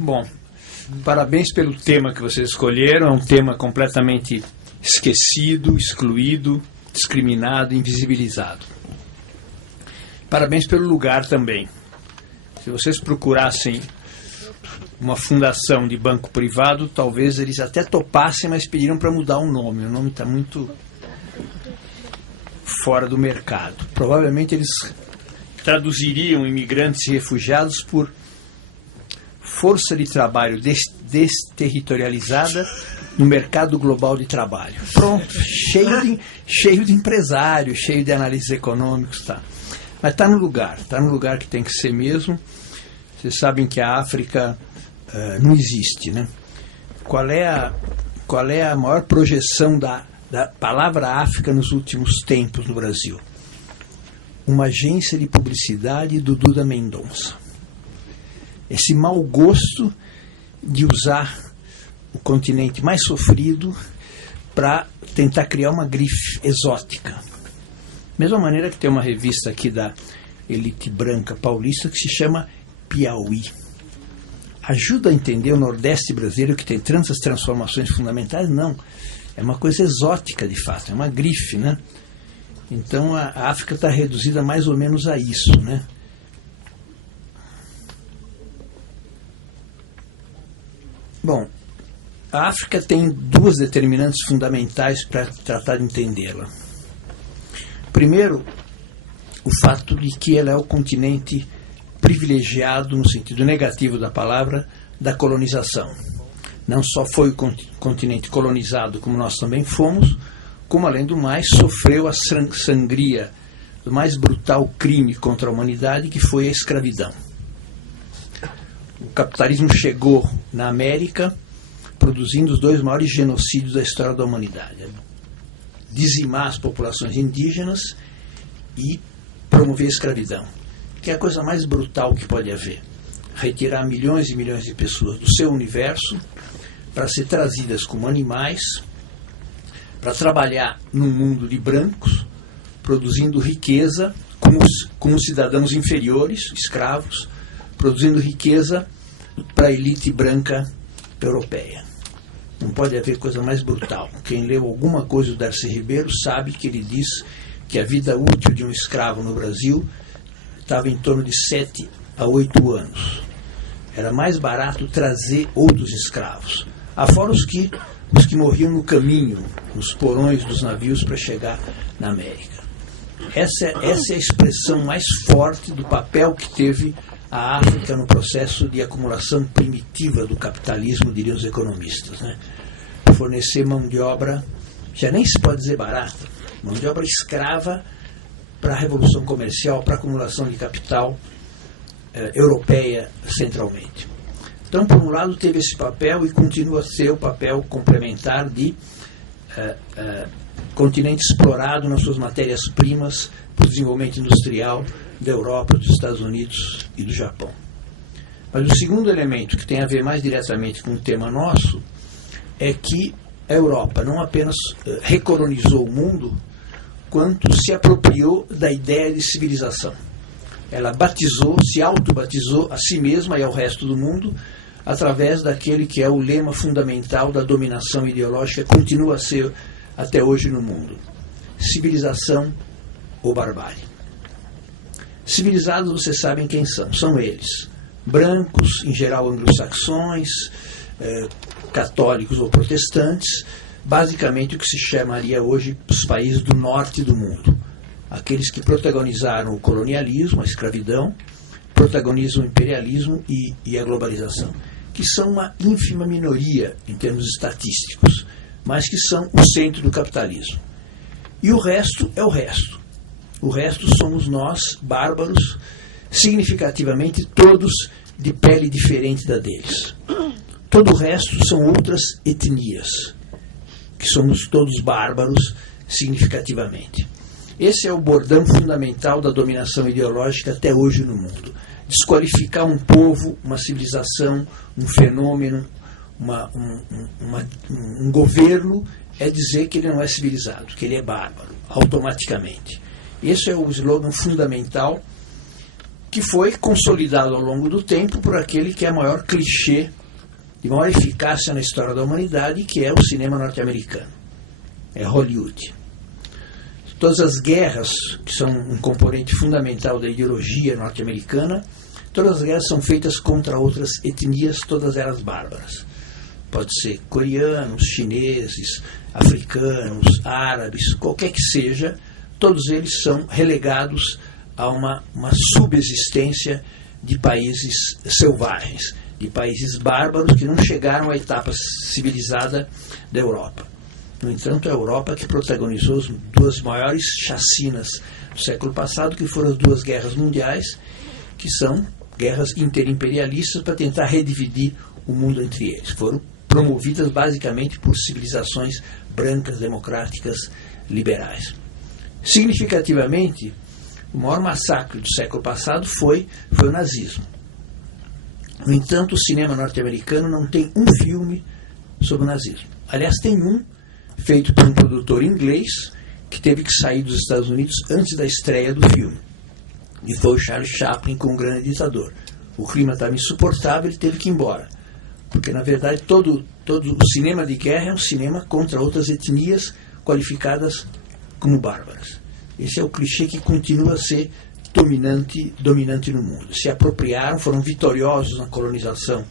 Bom, parabéns pelo tema que vocês escolheram. É um tema completamente esquecido, excluído, discriminado, invisibilizado. Parabéns pelo lugar também. Se vocês procurassem uma fundação de banco privado, talvez eles até topassem, mas pediram para mudar o nome. O nome está muito fora do mercado. Provavelmente eles traduziriam imigrantes e refugiados por força de trabalho desterritorializada no mercado global de trabalho. Pronto, cheio de empresários, cheio de análises econômicos, tá. Mas está no lugar que tem que ser mesmo. Vocês sabem que a África não existe, né? Qual é a maior projeção da palavra África nos últimos tempos no Brasil? Uma agência de publicidade do Duda Mendonça. Esse mau gosto de usar o continente mais sofrido para tentar criar uma grife exótica. Mesma maneira que tem uma revista aqui da elite branca paulista que se chama Piauí. Ajuda a entender o Nordeste brasileiro que tem tantas transformações fundamentais? Não. É uma coisa exótica, de fato. É uma grife, né? Então a África está reduzida mais ou menos a isso, né? Bom, a África tem duas determinantes fundamentais para tratar de entendê-la. Primeiro, o fato de que ela é o continente privilegiado, no sentido negativo da palavra, da colonização. Não só foi o continente colonizado, como nós também fomos, como, além do mais, sofreu a sangria do mais brutal crime contra a humanidade, que foi a escravidão. O capitalismo chegou na América produzindo os dois maiores genocídios da história da humanidade. Dizimar as populações indígenas e promover a escravidão, que é a coisa mais brutal que pode haver. Retirar milhões e milhões de pessoas do seu universo para ser trazidas como animais, para trabalhar num mundo de brancos, produzindo riqueza como cidadãos inferiores, escravos, produzindo riqueza para a elite branca europeia. Não pode haver coisa mais brutal. Quem leu alguma coisa do Darcy Ribeiro sabe que ele diz que a vida útil de um escravo no Brasil estava em torno de 7 a 8 anos. Era mais barato trazer outros escravos. Afora os que morriam no caminho, nos porões dos navios para chegar na América. Essa é a expressão mais forte do papel que teve a África no processo de acumulação primitiva do capitalismo, diriam os economistas, né? Fornecer mão de obra, já nem se pode dizer barata, mão de obra escrava para a revolução comercial, para a acumulação de capital europeia centralmente. Então, por um lado, teve esse papel e continua a ser o papel complementar de continente explorado nas suas matérias-primas para o desenvolvimento industrial da Europa, dos Estados Unidos e do Japão. Mas o segundo elemento, que tem a ver mais diretamente com o tema nosso, é que a Europa não apenas recolonizou o mundo, quanto se apropriou da ideia de civilização. Ela se autobatizou a si mesma e ao resto do mundo através daquele que é o lema fundamental da dominação ideológica, continua a ser até hoje no mundo: civilização ou barbárie. Civilizados, vocês sabem quem são. São eles, brancos, em geral anglo-saxões, católicos ou protestantes, basicamente o que se chamaria hoje os países do norte do mundo. Aqueles que protagonizaram o colonialismo, a escravidão, protagonizam o imperialismo e a globalização, que são uma ínfima minoria em termos estatísticos, mas que são o centro do capitalismo. E o resto é o resto. O resto somos nós, bárbaros, significativamente todos de pele diferente da deles. Todo o resto são outras etnias, que somos todos bárbaros significativamente. Esse é o bordão fundamental da dominação ideológica até hoje no mundo. Desqualificar um povo, uma civilização, um fenômeno, um governo, é dizer que ele não é civilizado, que ele é bárbaro, automaticamente. Esse é o slogan fundamental que foi consolidado ao longo do tempo por aquele que é o maior clichê de maior eficácia na história da humanidade, que é o cinema norte-americano. É Hollywood. Todas as guerras, que são um componente fundamental da ideologia norte-americana, todas as guerras são feitas contra outras etnias, todas elas bárbaras. Pode ser coreanos, chineses, africanos, árabes, qualquer que seja, todos eles são relegados a uma subexistência de países selvagens, de países bárbaros que não chegaram à etapa civilizada da Europa. No entanto, a Europa que protagonizou as duas maiores chacinas do século passado, que foram as duas guerras mundiais, que são guerras interimperialistas para tentar redividir o mundo entre eles. Foram promovidas basicamente por civilizações brancas, democráticas, liberais. Significativamente, o maior massacre do século passado foi o nazismo. No entanto, o cinema norte-americano não tem um filme sobre o nazismo. Aliás, tem um feito por um produtor inglês que teve que sair dos Estados Unidos antes da estreia do filme. E foi o Charles Chaplin com O Grande Ditador. O clima estava insuportável, ele teve que ir embora. Porque, na verdade, todo o cinema de guerra é um cinema contra outras etnias qualificadas como bárbaras. Esse é o clichê que continua a ser dominante no mundo. Se apropriaram, foram vitoriosos na colonização,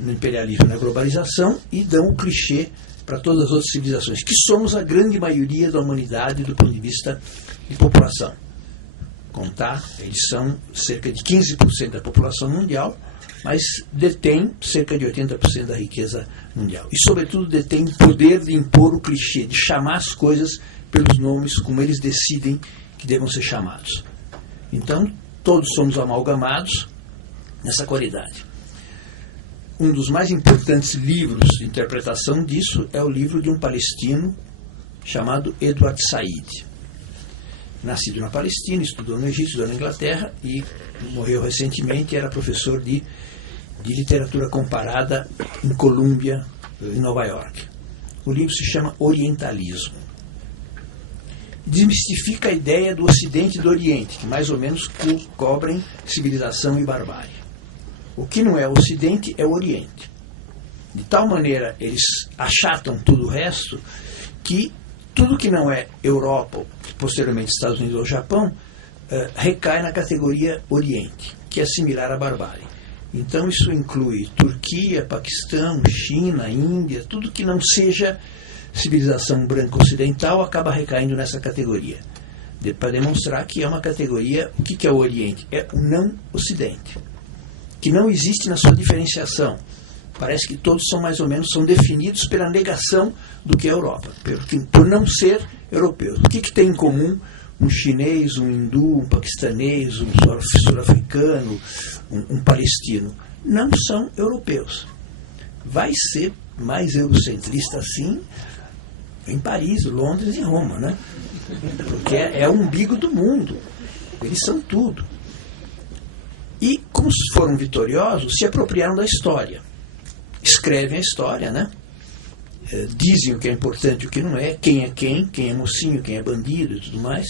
no imperialismo e na globalização e dão o clichê para todas as outras civilizações, que somos a grande maioria da humanidade do ponto de vista de população. Contar, eles são cerca de 15% da população mundial, mas detêm cerca de 80% da riqueza mundial. E, sobretudo, detêm o poder de impor o clichê, de chamar as coisas pelos nomes como eles decidem que devam ser chamados. Então, todos somos amalgamados nessa qualidade. Um dos mais importantes livros de interpretação disso é o livro de um palestino chamado Edward Said. Nascido na Palestina, estudou no Egito, estudou na Inglaterra e morreu recentemente. Era professor de literatura comparada em Columbia, em Nova York. O livro se chama Orientalismo. Desmistifica a ideia do Ocidente e do Oriente, que mais ou menos cobrem civilização e barbárie. O que não é o Ocidente é o Oriente. De tal maneira eles achatam tudo o resto que tudo que não é Europa, posteriormente Estados Unidos ou Japão, recai na categoria Oriente, que é similar à barbárie. Então isso inclui Turquia, Paquistão, China, Índia, tudo que não seja civilização branca ocidental acaba recaindo nessa categoria. Para demonstrar que é uma categoria, o que é o Oriente? É o não Ocidente, que não existe na sua diferenciação. Parece que todos são mais ou menos definidos pela negação do que é a Europa, por não ser europeus. O que tem em comum um chinês, um hindu, um paquistanês, um sul-africano, um palestino? Não são europeus. Vai ser mais eurocentrista assim em Paris, Londres e Roma, né? Porque é o umbigo do mundo. Eles são tudo. E, como foram vitoriosos, se apropriaram da história. Escrevem a história, né? Dizem o que é importante e o que não é, quem é mocinho, quem é bandido e tudo mais.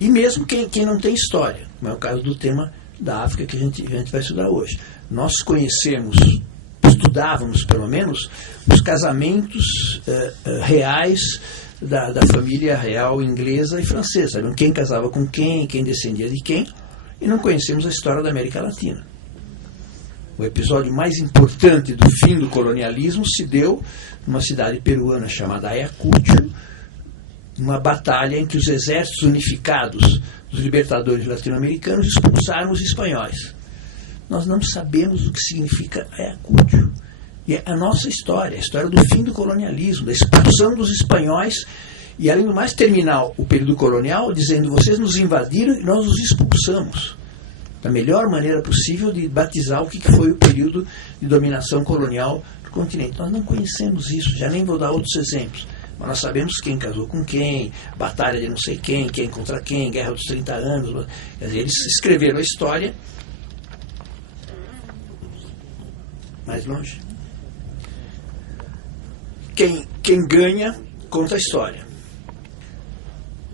E mesmo quem não tem história, como é o caso do tema da África que a gente vai estudar hoje. Nós estudávamos pelo menos, os casamentos reais da família real inglesa e francesa. Sabiam quem casava com quem descendia de quem, e não conhecemos a história da América Latina. o episódio mais importante do fim do colonialismo se deu numa cidade peruana chamada Ayacucho, uma batalha em que os exércitos unificados dos libertadores latino-americanos expulsaram os espanhóis. Nós não sabemos o que significa Ayacucho. E é a nossa história, a história do fim do colonialismo, da expulsão dos espanhóis, e além do mais terminar o período colonial dizendo: vocês nos invadiram e nós os expulsamos. Da melhor maneira possível de batizar o que foi o período de dominação colonial do continente. Nós não conhecemos isso, já nem vou dar outros exemplos. Mas nós sabemos quem casou com quem, batalha de não sei quem contra quem, guerra dos 30 anos. Quer dizer, eles escreveram a história. Mais longe. Quem ganha, conta a história.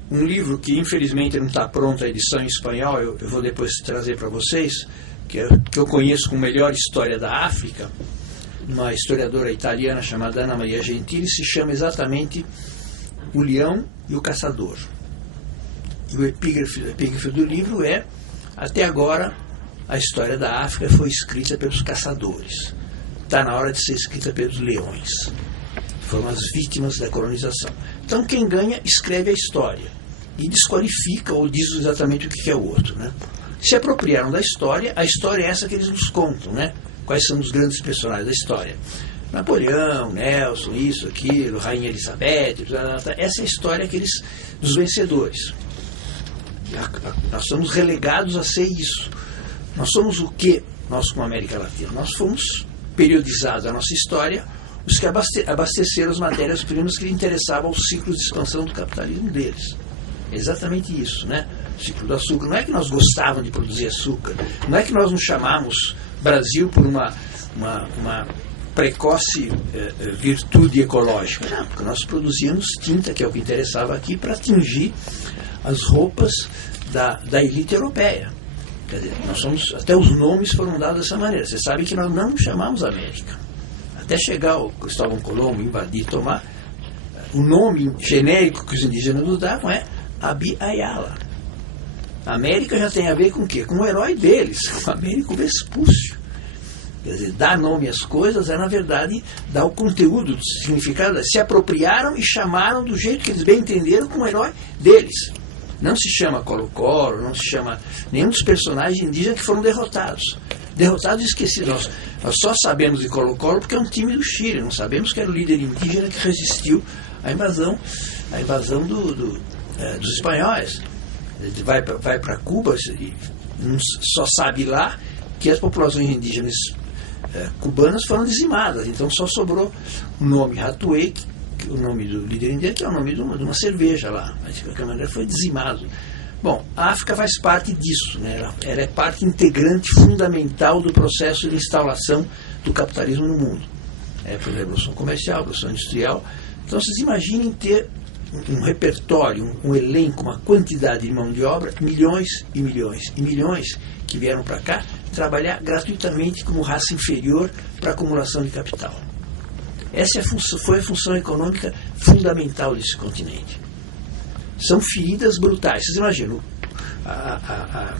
Um livro que infelizmente não está pronto, a edição em espanhol, eu vou depois trazer para vocês, que eu conheço com melhor história da África, uma historiadora italiana chamada Ana Maria Gentili, se chama exatamente O Leão e o Caçador. E o epígrafe do livro é: até agora a história da África foi escrita pelos caçadores. Está na hora de ser escrita pelos leões. Foram as vítimas da colonização. Então quem ganha escreve a história e desqualifica ou diz exatamente o que é o outro, né? Se apropriaram da história, a história é essa que eles nos contam, né? Quais são os grandes personagens da história? Napoleão, Nelson, isso, aquilo, Rainha Elizabeth, essa é a história dos vencedores. Nós somos relegados a ser isso. Nós somos o quê? Nós, como América Latina, nós fomos periodizados a nossa história, os que abasteceram as matérias-primas que lhe interessavam aos ciclos de expansão do capitalismo deles. É exatamente isso, né? O ciclo do açúcar. Não é que nós gostávamos de produzir açúcar, não é que nós nos chamamos Brasil por uma precoce virtude ecológica. Não, porque nós produzíamos tinta, que é o que interessava aqui, para atingir as roupas da elite europeia. Quer dizer, até os nomes foram dados dessa maneira. Vocês sabem que nós não nos chamamos América. Até chegar o Cristóvão Colombo, invadir, tomar, o nome genérico que os indígenas nos davam é Abi Ayala. A América já tem a ver com o quê? Com o herói deles, com o Américo Vespúcio. Quer dizer, dar nome às coisas é, na verdade, dar o conteúdo, o significado. Se apropriaram e chamaram do jeito que eles bem entenderam como herói deles. Não se chama Colo-Colo, não se chama nenhum dos personagens indígenas que foram derrotados. Derrotados e esquecidos. Nós só sabemos de Colo-Colo porque é um time do Chile. Não sabemos que era o líder indígena que resistiu à invasão dos espanhóis. Ele vai para Cuba e só sabe lá que as populações indígenas cubanas foram dizimadas. Então só sobrou o nome Hatuey, o nome do líder indígena, que é o nome de uma cerveja lá. Mas de qualquer maneira foi dizimado. Bom, a África faz parte disso, né? Ela é parte integrante fundamental do processo de instalação do capitalismo no mundo. Por revolução comercial, revolução industrial. Então vocês imaginem ter um repertório, um elenco, uma quantidade de mão de obra, milhões e milhões e milhões que vieram para cá trabalhar gratuitamente como raça inferior para acumulação de capital. Essa foi a função econômica fundamental desse continente. São feridas brutais. Vocês imaginam, a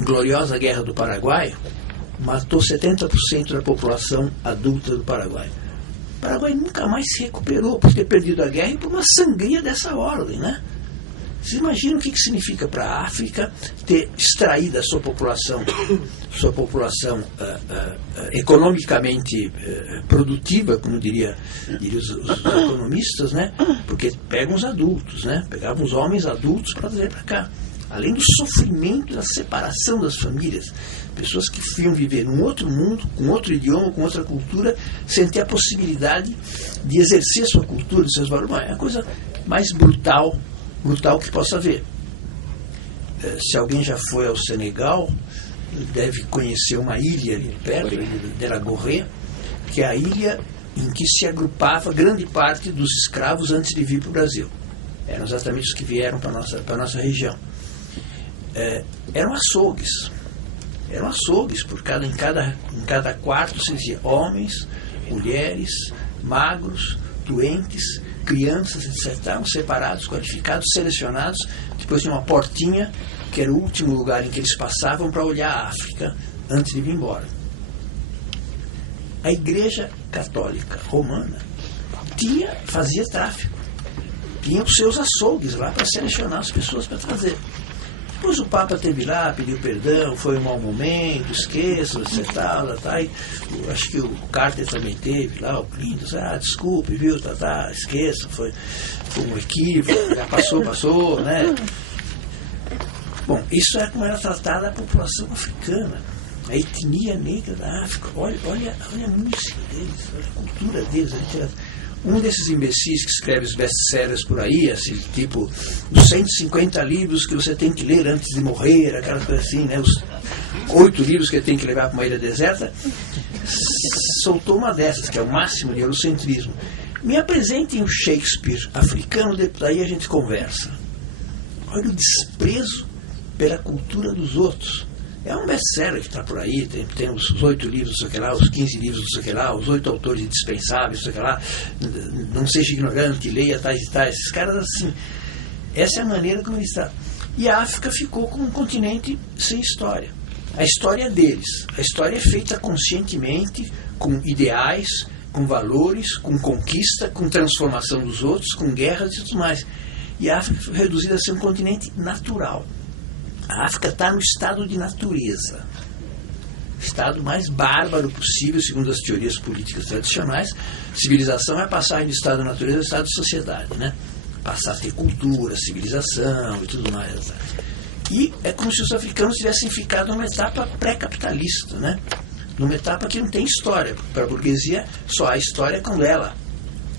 gloriosa Guerra do Paraguai matou 70% da população adulta do Paraguai. O Paraguai nunca mais se recuperou por ter perdido a guerra e por uma sangria dessa ordem, né? Vocês imaginam o que significa para a África ter extraído a sua população economicamente produtiva, como diriam os economistas, né? Porque pegam os adultos, né? Pegavam os homens adultos para trazer para cá. Além do sofrimento da separação das famílias, pessoas que iam viver num outro mundo, com outro idioma, com outra cultura, sem ter a possibilidade de exercer sua cultura, seus valores. É a coisa mais brutal que possa haver. Se alguém já foi ao Senegal, deve conhecer uma ilha ali perto, a ilha de La Gorée, que é a ilha em que se agrupava grande parte dos escravos antes de vir para o Brasil. Eram exatamente os que vieram para a nossa região. Eram açougues, em cada quarto se dizia homens, mulheres, magros, doentes, crianças, etc. Estavam separados, qualificados, selecionados. Depois tinha uma portinha, que era o último lugar em que eles passavam para olhar a África antes de vir embora. a Igreja Católica Romana fazia tráfico. Tinha os seus açougues lá para selecionar as pessoas para trazer. Depois o Papa teve lá, pediu perdão, foi um mau momento, esqueça, etc. Acho que o Carter também teve lá, o Clinton, desculpe, viu, esqueça, foi um equívoco, já passou, né? Bom, isso é como era tratada a população africana, a etnia negra da África. Olha a música deles, olha a cultura deles, a literatura. Um desses imbecis que escreve os best-sellers por aí, assim, tipo, os 150 livros que você tem que ler antes de morrer, aquela coisa assim, né? Os 8 livros que tem que levar para uma ilha deserta, soltou uma dessas, que é o máximo de eurocentrismo. Me apresentem o Shakespeare africano, daí a gente conversa. Olha o desprezo pela cultura dos outros. É um best-seller que está por aí, tem os 8 livros, não sei o que lá, os 15 livros, não sei o que lá, os 8 autores indispensáveis, não sei o que lá, não seja ignorante, leia tais e tais. Esses caras, assim, essa é a maneira como eles estão. E a África ficou como um continente sem história. A história é deles. A história é feita conscientemente, com ideais, com valores, com conquista, com transformação dos outros, com guerras e tudo mais. E a África foi reduzida a ser um continente natural. A África está no estado de natureza, estado mais bárbaro possível, segundo as teorias políticas tradicionais. Civilização é passar de estado de natureza ao estado de sociedade, né? Passar a ter cultura, civilização e tudo mais. E é como se os africanos tivessem ficado numa etapa pré-capitalista, né? Numa etapa que não tem história. Para a burguesia, só há história quando ela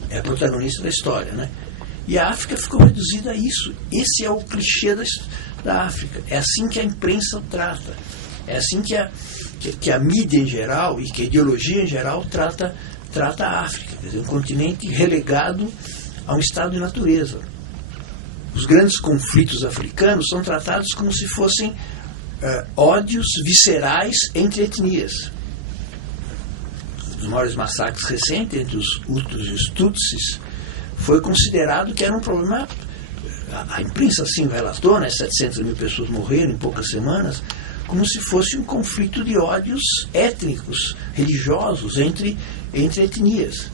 é a protagonista da história, né? E a África ficou reduzida a isso. Esse é o clichê da África. É assim que a imprensa o trata. É assim que a mídia em geral e que a ideologia em geral trata a África. Quer dizer, um continente relegado a um estado de natureza. Os grandes conflitos africanos são tratados como se fossem ódios viscerais entre etnias. Os maiores massacres recentes entre os Hutus e os Tutsis foi considerado que era um problema. A imprensa assim relatou, né, 700 mil pessoas morreram em poucas semanas, como se fosse um conflito de ódios étnicos, religiosos, entre etnias.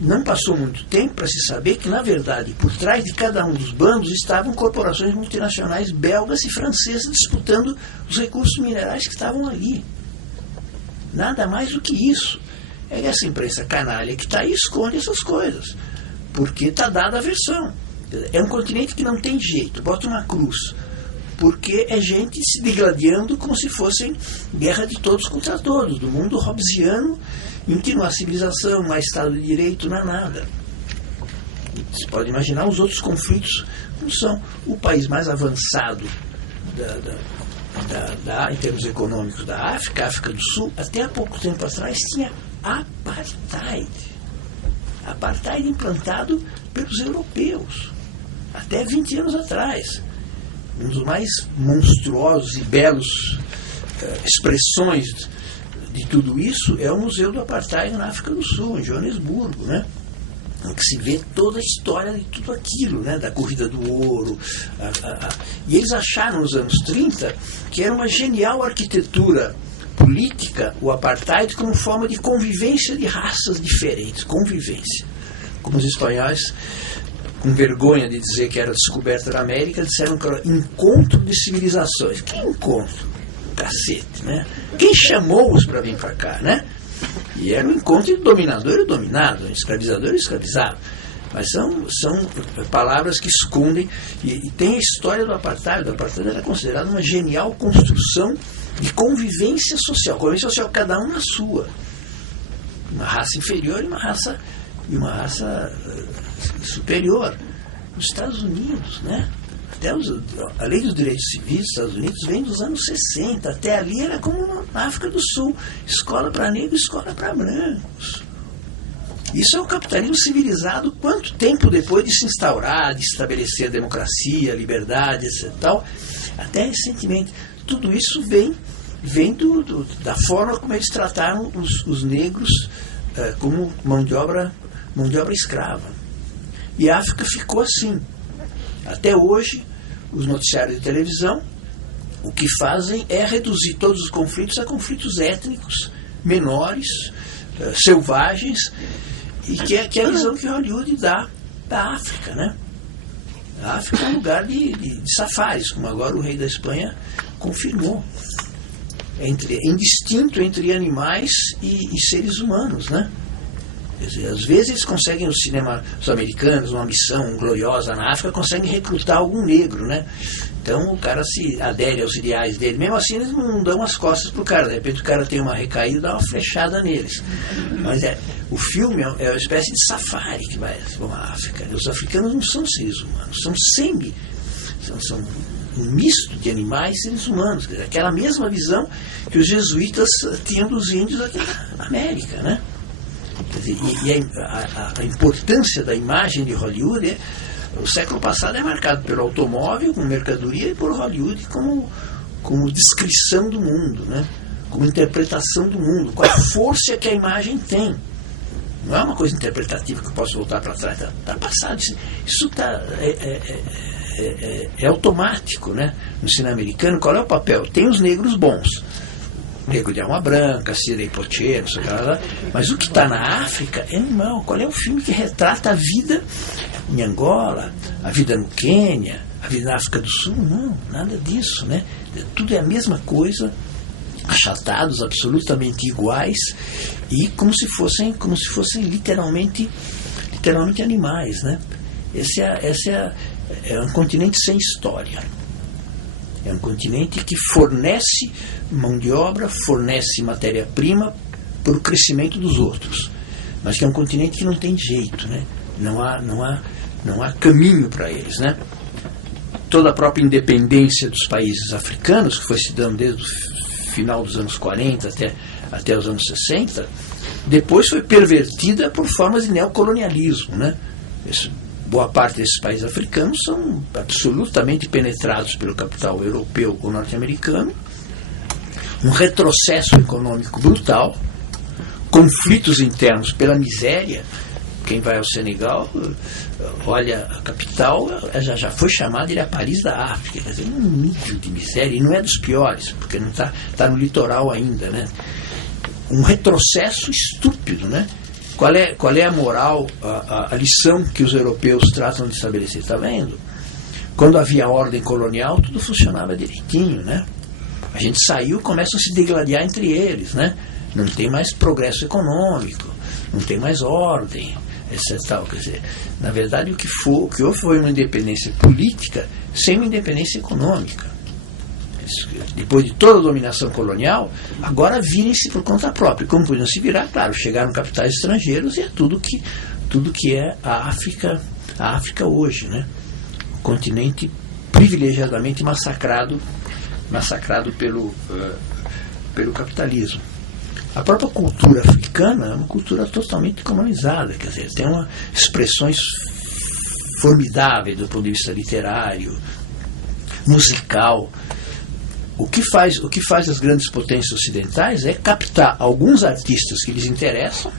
Não passou muito tempo para se saber que, na verdade, por trás de cada um dos bandos estavam corporações multinacionais belgas e francesas disputando os recursos minerais que estavam ali. Nada mais do que isso. É essa imprensa canalha que está aí esconde essas coisas, porque está dada a versão. É um continente que não tem jeito, bota uma cruz, porque é gente se degladiando como se fossem guerra de todos contra todos, do mundo hobbesiano, em que não há civilização, não há Estado de Direito, não há nada. Você pode imaginar os outros conflitos, como são o país mais avançado em termos econômicos da África, a África do Sul, até há pouco tempo atrás tinha apartheid. Apartheid implantado pelos europeus, até 20 anos atrás. Um dos mais monstruosos e belos expressões de tudo isso é o Museu do Apartheid na África do Sul, em Joanesburgo, né? Em que se vê toda a história de tudo aquilo, né? Da corrida do ouro. E eles acharam nos anos 30 que era uma genial arquitetura política, o apartheid, como forma de convivência de raças diferentes. Convivência. Como os espanhóis, com vergonha de dizer que era descoberta da América, disseram que era encontro de civilizações. Que encontro? Cacete, né? Quem chamou-os para vir para cá, né? E era um encontro de dominador e dominado, escravizador e escravizado. Mas são palavras que escondem, e tem a história do apartheid. O apartheid era considerado uma genial construção de convivência social. Convivência social, cada um na sua. Uma raça inferior e uma raça superior. Nos Estados Unidos, né? Até a lei dos direitos civis dos Estados Unidos vem dos anos 60. Até ali era como na África do Sul. Escola para negros, escola para brancos. Isso é o capitalismo civilizado quanto tempo depois de se instaurar, de estabelecer a democracia, a liberdade, etc. Tal, até recentemente. Tudo isso vem da forma como eles trataram os negros como mão de obra escrava. E a África ficou assim. Até hoje, os noticiários de televisão, o que fazem é reduzir todos os conflitos a conflitos étnicos, menores, selvagens, e que é a visão que Hollywood dá da África, né? A África é um lugar de safaris, como agora o rei da Espanha confirmou. É indistinto entre animais e seres humanos, né? Quer dizer, às vezes eles conseguem, os americanos, numa missão gloriosa na África, conseguem recrutar algum negro, né? Então o cara se adere aos ideais dele. Mesmo assim, eles não dão as costas pro cara. De repente o cara tem uma recaída e dá uma flechada neles. Mas o filme é uma espécie de safari que vai à África. Os africanos não são seres humanos, são são um misto de animais e seres humanos. Quer dizer, aquela mesma visão que os jesuítas tinham dos índios aqui na América, né? E a importância da imagem de Hollywood o século passado é marcado pelo automóvel como mercadoria e por Hollywood como descrição do mundo, né? Como interpretação do mundo, com a força que a imagem tem. Não é uma coisa interpretativa que eu posso voltar para trás, está passado. Isso é automático, né? No cinema americano, qual é o papel? Tem os negros bons. Negro de Alma Branca, Sidney Poitier, não sei o que lá, mas o que está na África é animal. Qual é o filme que retrata a vida em Angola, a vida no Quênia, a vida na África do Sul? Não, nada disso, né? Tudo é a mesma coisa, achatados, absolutamente iguais, e como se fossem literalmente animais, né? Esse é um continente sem história. É um continente que fornece mão de obra, fornece matéria-prima para o crescimento dos outros. Mas que é um continente que não tem jeito, né? Não há caminho para eles, né? Toda a própria independência dos países africanos, que foi se dando desde o final dos anos 40 até os anos 60, depois foi pervertida por formas de neocolonialismo, né? Boa parte desses países africanos são absolutamente penetrados pelo capital europeu ou norte-americano, um retrocesso econômico brutal, conflitos internos pela miséria. Quem vai ao Senegal, olha a capital, já foi chamada de a Paris da África, quer dizer, um nível de miséria, e não é dos piores, porque não está no litoral ainda, né? Um retrocesso estúpido, né? Qual é a moral, a lição que os europeus tratam de estabelecer? Está vendo? Quando havia ordem colonial, tudo funcionava direitinho, né? A gente saiu, começam a se degladiar entre eles, né? Não tem mais progresso econômico, não tem mais ordem, etc. Quer dizer, na verdade, o que houve foi uma independência política sem uma independência econômica. Depois de toda a dominação colonial, agora virem-se por conta própria. Como podiam se virar? Claro, chegaram capitais estrangeiros e é tudo que é a África hoje, né? O continente privilegiadamente massacrado pelo capitalismo. A própria cultura africana é uma cultura totalmente colonizada, quer dizer, tem expressões formidáveis do ponto de vista literário, musical. O que faz as grandes potências ocidentais é captar alguns artistas que lhes interessam,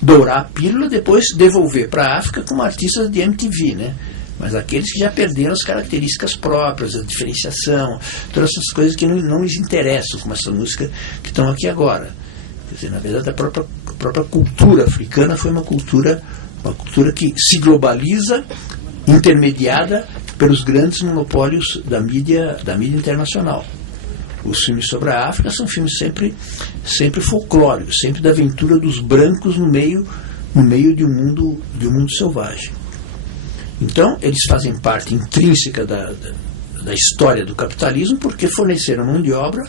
dourar a pílula, depois devolver para a África como artistas de MTV, né? Mas aqueles que já perderam as características próprias, a diferenciação, todas essas coisas que não lhes interessam, como essa música que estão aqui agora. Quer dizer, na verdade, a própria cultura africana foi uma cultura que se globaliza, intermediada pelos grandes monopólios da mídia internacional. Os filmes sobre a África são filmes sempre folclóricos, sempre da aventura dos brancos no meio de um mundo selvagem. Então, eles fazem parte intrínseca da história do capitalismo porque forneceram mão de obra,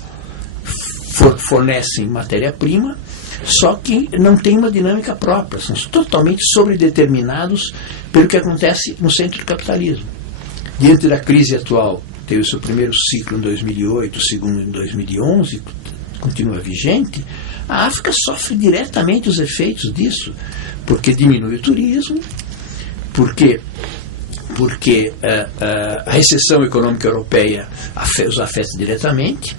fornecem matéria-prima, só que não tem uma dinâmica própria, são totalmente sobredeterminados pelo que acontece no centro do capitalismo. Diante da crise atual, teve o seu primeiro ciclo em 2008, o segundo em 2011, continua vigente, a África sofre diretamente os efeitos disso, porque diminui o turismo, porque a recessão econômica europeia os afeta diretamente,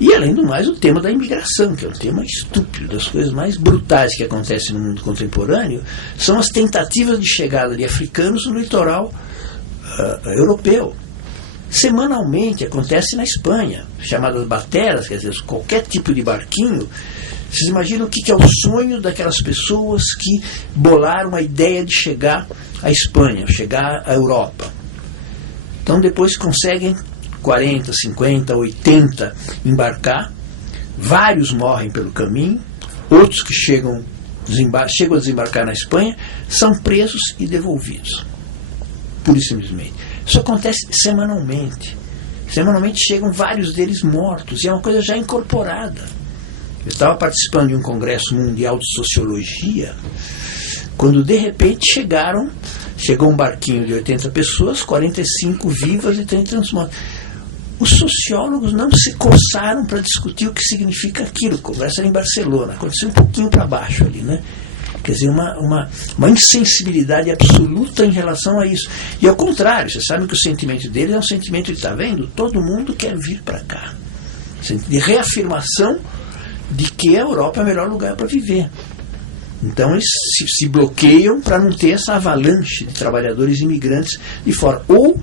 e além do mais o tema da imigração, que é um tema estúpido, das coisas mais brutais que acontecem no mundo contemporâneo, são as tentativas de chegada de africanos no litoral europeu. Semanalmente acontece na Espanha, chamadas bateras, quer dizer, qualquer tipo de barquinho Vocês imaginam o que é o sonho daquelas pessoas que bolaram a ideia de chegar à Espanha, chegar à Europa. Então depois conseguem 40, 50, 80 embarcar, vários morrem pelo caminho, outros que chegam a desembarcar na Espanha são presos e devolvidos. Pura e simplesmente. Isso acontece semanalmente. Semanalmente chegam vários deles mortos, e é uma coisa já incorporada. Eu estava participando de um congresso mundial de sociologia, quando de repente chegou um barquinho de 80 pessoas, 45 vivas e 30 mortas. Os sociólogos não se coçaram para discutir o que significa aquilo. O congresso era em Barcelona, aconteceu um pouquinho para baixo ali, né? Quer dizer, uma insensibilidade absoluta em relação a isso. E ao contrário, vocês sabem que o sentimento deles é um sentimento de, está vendo? Todo mundo quer vir para cá. De reafirmação de que a Europa é o melhor lugar para viver. Então eles se bloqueiam para não ter essa avalanche de trabalhadores imigrantes de fora. Ou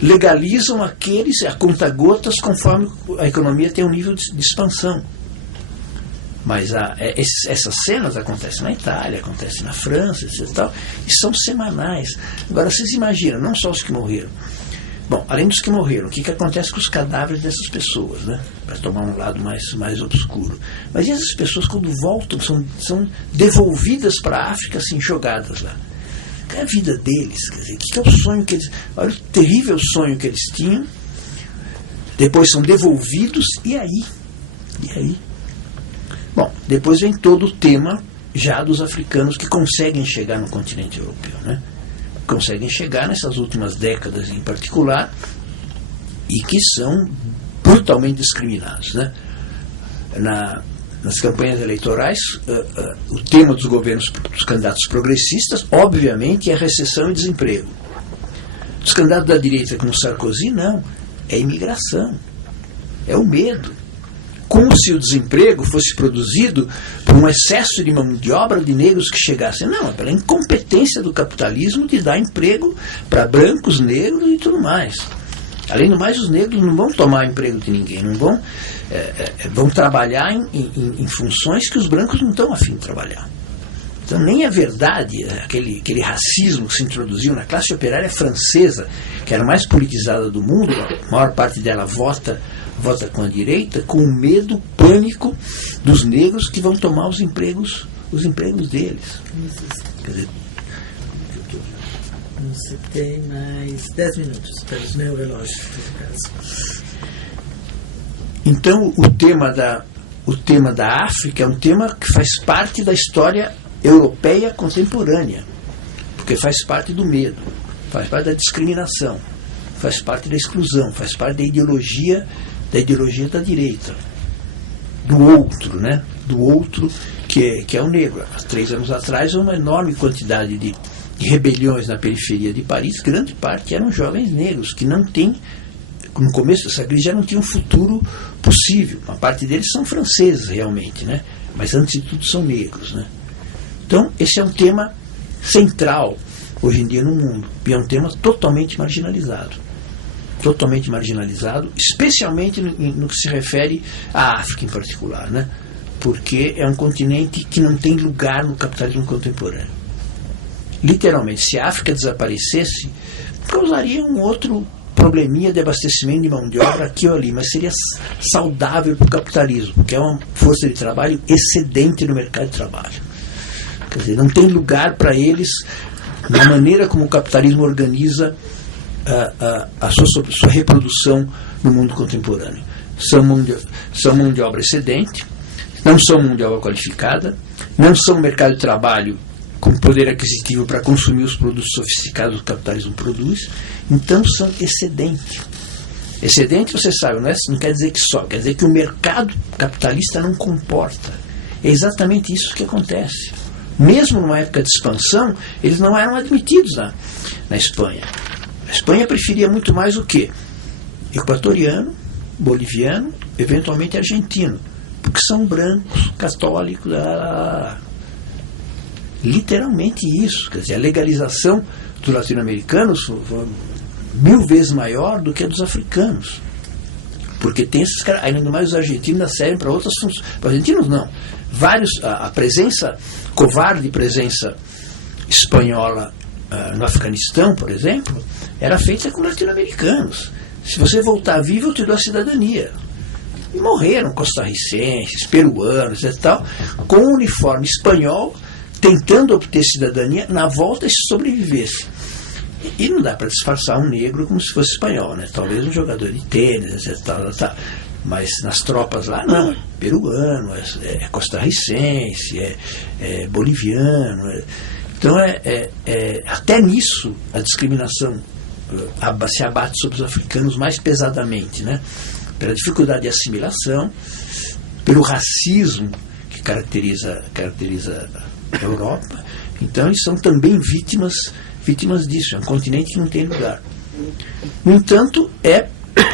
legalizam aqueles a conta-gotas conforme a economia tem um nível de expansão. Mas essas cenas acontecem na Itália, acontecem na França, etc. E são semanais. Agora vocês imaginam, não só os que morreram. Bom, além dos que morreram, o que acontece com os cadáveres dessas pessoas, né? Para tomar um lado mais obscuro. Mas e essas pessoas, quando voltam, são devolvidas para a África, assim, jogadas lá. Qual é a vida deles? Quer dizer, o que é o sonho que eles... Olha o terrível sonho que eles tinham. Depois são devolvidos, e aí? E aí? Bom, depois vem todo o tema já dos africanos que conseguem chegar no continente europeu, né? Conseguem chegar nessas últimas décadas em particular e que são brutalmente discriminados, né? Nas campanhas eleitorais, o tema dos governos, dos candidatos progressistas, obviamente, é recessão e desemprego. Dos candidatos da direita, como Sarkozy, não. É imigração. É o medo. Como se o desemprego fosse produzido por um excesso de mão de obra de negros que chegassem. Não, é pela incompetência do capitalismo de dar emprego para brancos, negros e tudo mais. Além do mais, os negros não vão tomar emprego de ninguém, não vão trabalhar em funções que os brancos não estão a fim de trabalhar. Então, nem é verdade aquele racismo que se introduziu na classe operária francesa, que era a mais politizada do mundo, a maior parte dela vota com a direita, com o medo, pânico dos negros que vão tomar os empregos deles. Quer dizer, você tem mais 10 minutos para o meu relógio, no caso. Então, o tema da África é um tema que faz parte da história europeia contemporânea, porque faz parte do medo, faz parte da discriminação, faz parte da exclusão, faz parte da ideologia da direita, do outro, né? Do outro que é o negro. Há 3 anos atrás, uma enorme quantidade de rebeliões na periferia de Paris, grande parte eram jovens negros que não têm, no começo dessa crise, já não tinham um futuro possível. Uma parte deles são franceses realmente, né? Mas antes de tudo são negros, né? Então esse é um tema central hoje em dia no mundo, e é um tema totalmente marginalizado, especialmente no que se refere à África em particular, né? Porque é um continente que não tem lugar no capitalismo contemporâneo. Literalmente, se a África desaparecesse, causaria um outro probleminha de abastecimento de mão de obra aqui ou ali, mas seria saudável para o capitalismo, porque é uma força de trabalho excedente no mercado de trabalho. Quer dizer, não tem lugar para eles na maneira como o capitalismo organiza a sua reprodução no mundo contemporâneo. São mão de obra excedente, não são mão de obra qualificada, não são mercado de trabalho com poder aquisitivo para consumir os produtos sofisticados que o capitalismo produz, então são excedente. Excedente, você sabe, não quer dizer que só, quer dizer que o mercado capitalista não comporta. É exatamente isso que acontece. Mesmo numa época de expansão, eles não eram admitidos na Espanha. A Espanha preferia muito mais o quê? Equatoriano, boliviano, eventualmente argentino, porque são brancos, católicos, literalmente isso. Quer dizer, a legalização dos latino-americanos foi 1000 vezes maior do que a dos africanos, porque tem esses caras, ainda mais os argentinos servem para outras funções. Para os argentinos não, a presença, covarde presença espanhola no Afeganistão, por exemplo, era feita com latino-americanos. Se você voltar vivo, eu te dou a cidadania. E morreram costarricenses, peruanos e tal, com o uniforme espanhol, tentando obter cidadania, na volta se sobrevivesse. E não dá para disfarçar um negro como se fosse espanhol, né? Talvez um jogador de tênis, e tal. Mas nas tropas lá, não. É peruano, é costarricense, é boliviano. Então, até nisso, a discriminação se abate sobre os africanos mais pesadamente, né? Pela dificuldade de assimilação, pelo racismo que caracteriza a Europa. Então, eles são também vítimas disso. É um continente que não tem lugar. No entanto,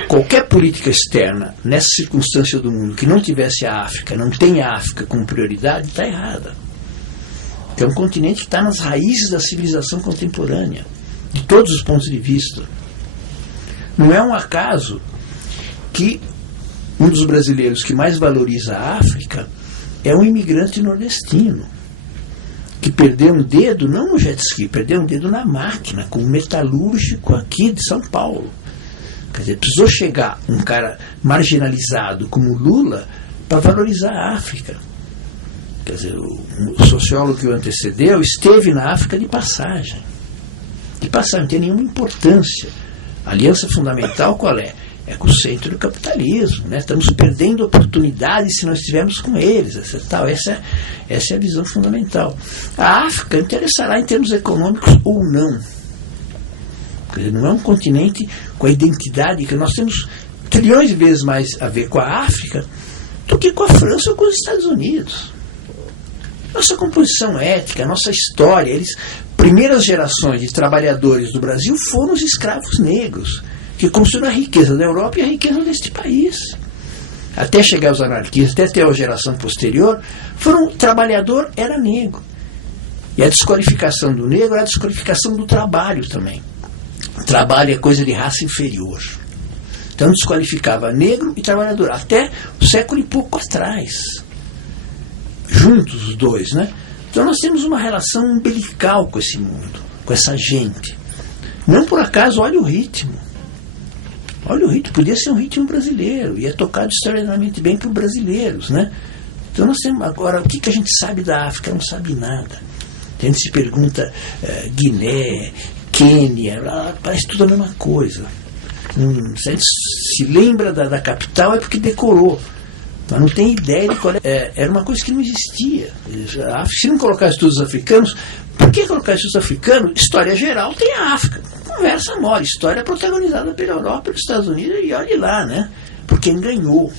qualquer política externa nessa circunstância do mundo que não tivesse a África, não tem a África como prioridade, está errada. É um continente que está nas raízes da civilização contemporânea, de todos os pontos de vista. Não é um acaso que um dos brasileiros que mais valoriza a África é um imigrante nordestino, que perdeu um dedo, não no jet ski, perdeu um dedo na máquina, com um metalúrgico aqui de São Paulo. Quer dizer, precisou chegar um cara marginalizado como Lula para valorizar a África. Quer dizer, o sociólogo que o antecedeu esteve na África de passagem. De passagem, não tem nenhuma importância. A aliança fundamental qual é? É com o centro do capitalismo, né? Estamos perdendo oportunidades se nós estivermos com eles. Essa é a visão fundamental. A África interessará em termos econômicos ou não. Quer dizer, não é um continente com a identidade que nós temos trilhões de vezes mais a ver com a África do que com a França ou com os Estados Unidos. Nossa composição étnica, nossa história, primeiras gerações de trabalhadores do Brasil foram os escravos negros, que construíram a riqueza da Europa e a riqueza deste país. Até chegar aos anarquistas, até ter a geração posterior, o trabalhador era negro. E a desqualificação do negro era a desqualificação do trabalho também. O trabalho é coisa de raça inferior. Então desqualificava negro e trabalhador, até um século e pouco atrás. Juntos os dois, né? Então nós temos uma relação umbilical com esse mundo, com essa gente. Não por acaso, olha o ritmo. Olha o ritmo, podia ser um ritmo brasileiro, e é tocado extraordinariamente bem por brasileiros, né? Então nós temos agora, o que a gente sabe da África? Não sabe nada. A gente se pergunta, Guiné, Quênia, parece tudo a mesma coisa. Se a gente se lembra da capital é porque decorou, mas não tem ideia de qual é. Era uma coisa que não existia. Se não colocar estudos africanos, por que colocar estudos africanos? História geral tem a África. Conversa mole, história protagonizada pela Europa, pelos Estados Unidos, e olhe lá, né? Por quem ganhou,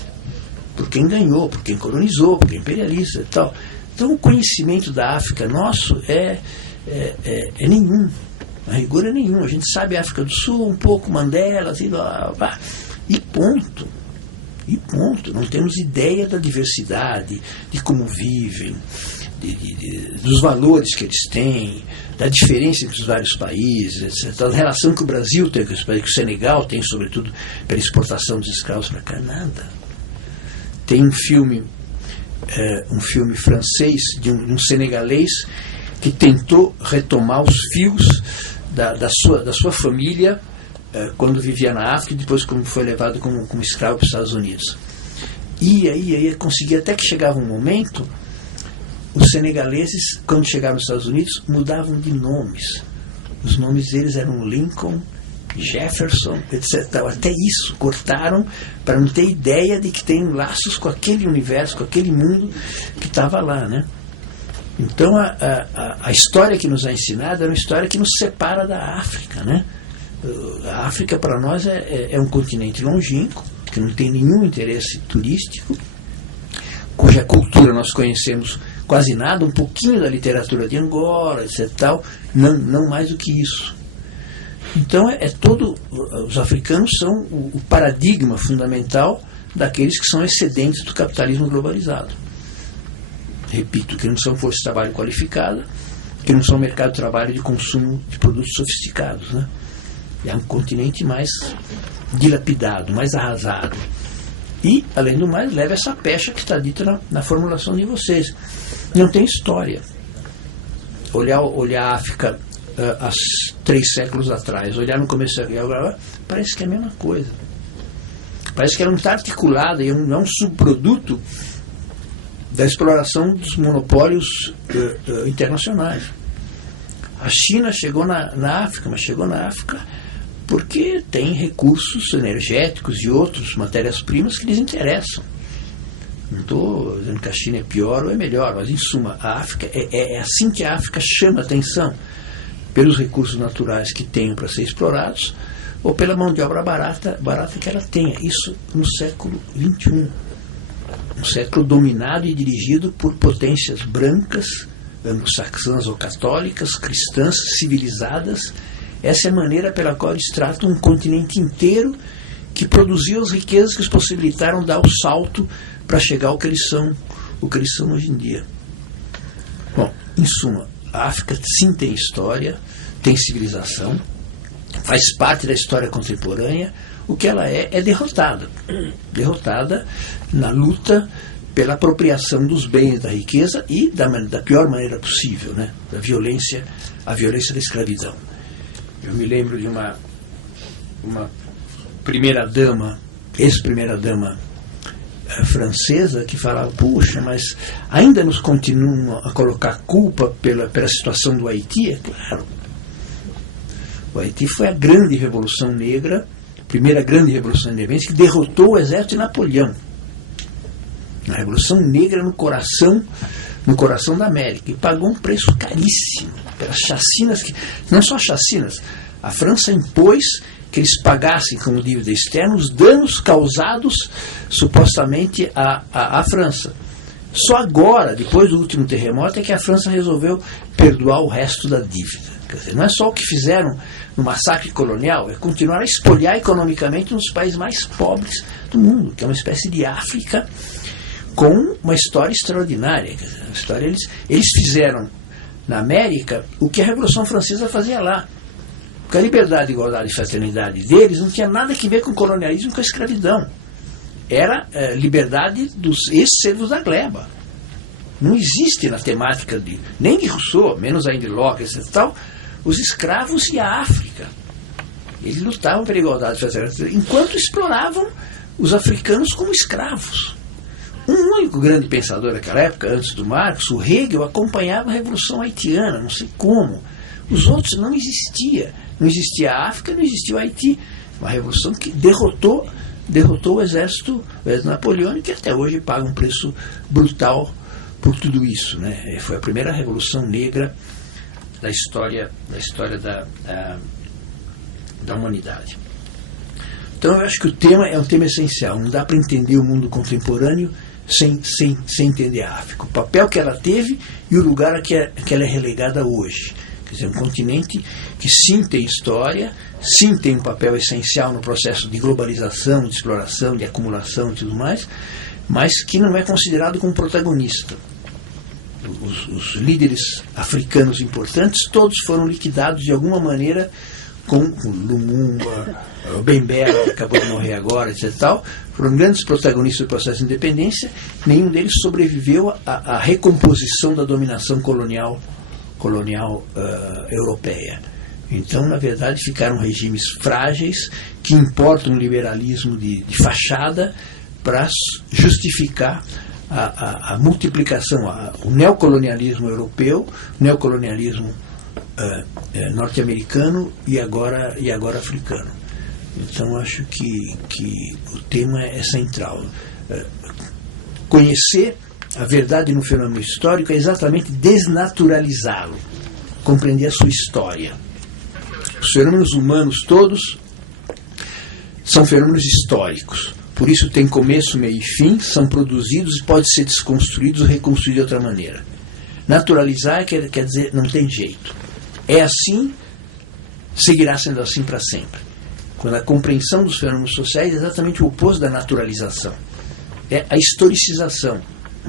por quem colonizou, por quem imperialista e tal. Então o conhecimento da África nosso é nenhum, a rigor é nenhum. A gente sabe a África do Sul, um pouco Mandela, assim, e ponto. E ponto. Não temos ideia da diversidade, de como vivem, dos valores que eles têm, da diferença entre os vários países, etc. Da relação que o Brasil tem com os países, que o Senegal tem, sobretudo, pela exportação dos escravos para cá, nada. Tem um filme francês de um senegalês que tentou retomar os fios da sua família quando vivia na África e depois como foi levado como escravo para os Estados Unidos. E aí conseguia, até que chegava um momento, os senegaleses, quando chegaram nos Estados Unidos, mudavam de nomes. Os nomes deles eram Lincoln, Jefferson, etc. Até isso, cortaram para não ter ideia de que tem laços com aquele universo, com aquele mundo que estava lá, né? Então a história que nos é ensinada é uma história que nos separa da África, né? A África para nós é um continente longínquo, que não tem nenhum interesse turístico, cuja cultura nós conhecemos quase nada, um pouquinho da literatura de Angola, etc. Não mais do que isso. Então os africanos são o paradigma fundamental daqueles que são excedentes do capitalismo globalizado. Repito, que não são força de trabalho qualificada, que não são mercado de trabalho de consumo de produtos sofisticados, né? É um continente mais dilapidado, mais arrasado. E, além do mais, leva essa pecha que está dita na formulação de vocês. Não tem história. Olhar a África há 3 séculos atrás, olhar no começo da guerra, parece que é a mesma coisa. Parece que ela não está articulada e não é um subproduto da exploração dos monopólios internacionais. A China chegou na África, mas chegou na África porque tem recursos energéticos e outros, matérias-primas que lhes interessam. Não estou dizendo que a China é pior ou é melhor, mas em suma, a África é assim que a África chama atenção, pelos recursos naturais que tem para ser explorados, ou pela mão de obra barata que ela tenha. Isso no século XXI. Um século dominado e dirigido por potências brancas, anglo-saxãs ou católicas, cristãs, civilizadas. Essa é a maneira pela qual eles tratam um continente inteiro que produziu as riquezas que os possibilitaram dar o salto para chegar ao que eles são hoje em dia. Bom, em suma, a África sim tem história, tem civilização, faz parte da história contemporânea. O que ela é derrotada. Derrotada na luta pela apropriação dos bens da riqueza e da pior maneira possível, né? A violência da escravidão. Eu me lembro de uma primeira-dama, ex-primeira-dama francesa, que falava: puxa, mas ainda nos continuam a colocar culpa pela situação do Haiti? É claro. O Haiti foi a grande revolução negra, a primeira grande revolução negra, que derrotou o exército de Napoleão. A revolução negra no coração da América, e pagou um preço caríssimo pelas chacinas, não só chacinas, a França impôs que eles pagassem como dívida externa os danos causados supostamente à França. Só agora, depois do último terremoto, é que a França resolveu perdoar o resto da dívida. Quer dizer, não é só o que fizeram no massacre colonial, é continuar a espoliar economicamente um dos países mais pobres do mundo, que é uma espécie de África com uma história extraordinária. Quer dizer, a história, eles fizeram na América o que a Revolução Francesa fazia lá. Porque a liberdade, igualdade e fraternidade deles não tinha nada a ver com o colonialismo e com a escravidão. Era liberdade dos ex-servos da gleba. Não existe na temática nem de Rousseau, menos ainda de Locke, etc. Tal, os escravos e a África. Eles lutavam pela igualdade e fraternidade, enquanto exploravam os africanos como escravos. Um único grande pensador daquela época, antes do Marx, o Hegel, acompanhava a Revolução Haitiana, não sei como. Os outros não existia. Não existia a África, não existia o Haiti. Uma revolução que derrotou o exército napoleônico, que até hoje paga um preço brutal por tudo isso, né? Foi a primeira revolução negra da história da humanidade. Então eu acho que o tema é um tema essencial. Não dá para entender o mundo contemporâneo sem entender a África. O papel que ela teve e o lugar a que ela é relegada hoje. Quer dizer, um continente que sim tem história, sim tem um papel essencial no processo de globalização, de exploração, de acumulação e tudo mais, mas que não é considerado como protagonista. Os líderes africanos importantes todos foram liquidados de alguma maneira, com Lumumba, o Bembera, que acabou de morrer agora, etc. Tal, foram grandes protagonistas do processo de independência. Nenhum deles sobreviveu à recomposição da dominação colonial europeia. Então, na verdade, ficaram regimes frágeis que importam um liberalismo de fachada para justificar a multiplicação, o neocolonialismo europeu, o neocolonialismo norte-americano e agora africano. Então, acho que o tema é central. Conhecer a verdade no fenômeno histórico é exatamente desnaturalizá-lo, compreender a sua história. Os fenômenos humanos todos são fenômenos históricos, por isso tem começo, meio e fim, são produzidos e podem ser desconstruídos ou reconstruídos de outra maneira. Naturalizar quer dizer não tem jeito. É assim, seguirá sendo assim para sempre. Quando a compreensão dos fenômenos sociais é exatamente o oposto da naturalização. É a historicização.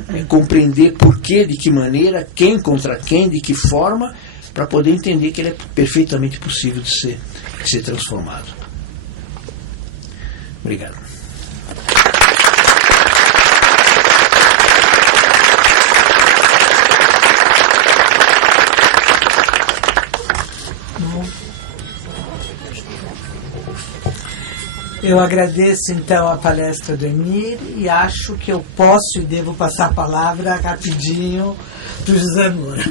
É compreender por quê, de que maneira, quem contra quem, de que forma, para poder entender que ele é perfeitamente possível de ser transformado. Obrigado. Eu agradeço então a palestra do Emir e acho que eu posso e devo passar a palavra rapidinho para o José Moura.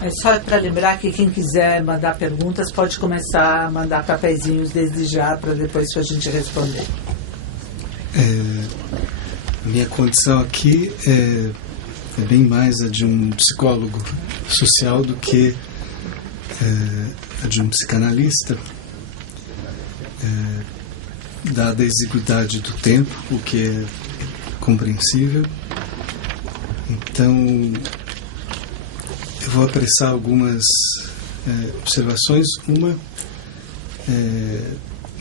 É só para lembrar que quem quiser mandar perguntas pode começar a mandar papeizinhos desde já para depois a gente responder. Minha condição aqui é bem mais a de um psicólogo social do que a de um psicanalista, dada a exiguidade do tempo, o que é compreensível. Então, eu vou apressar algumas observações, uma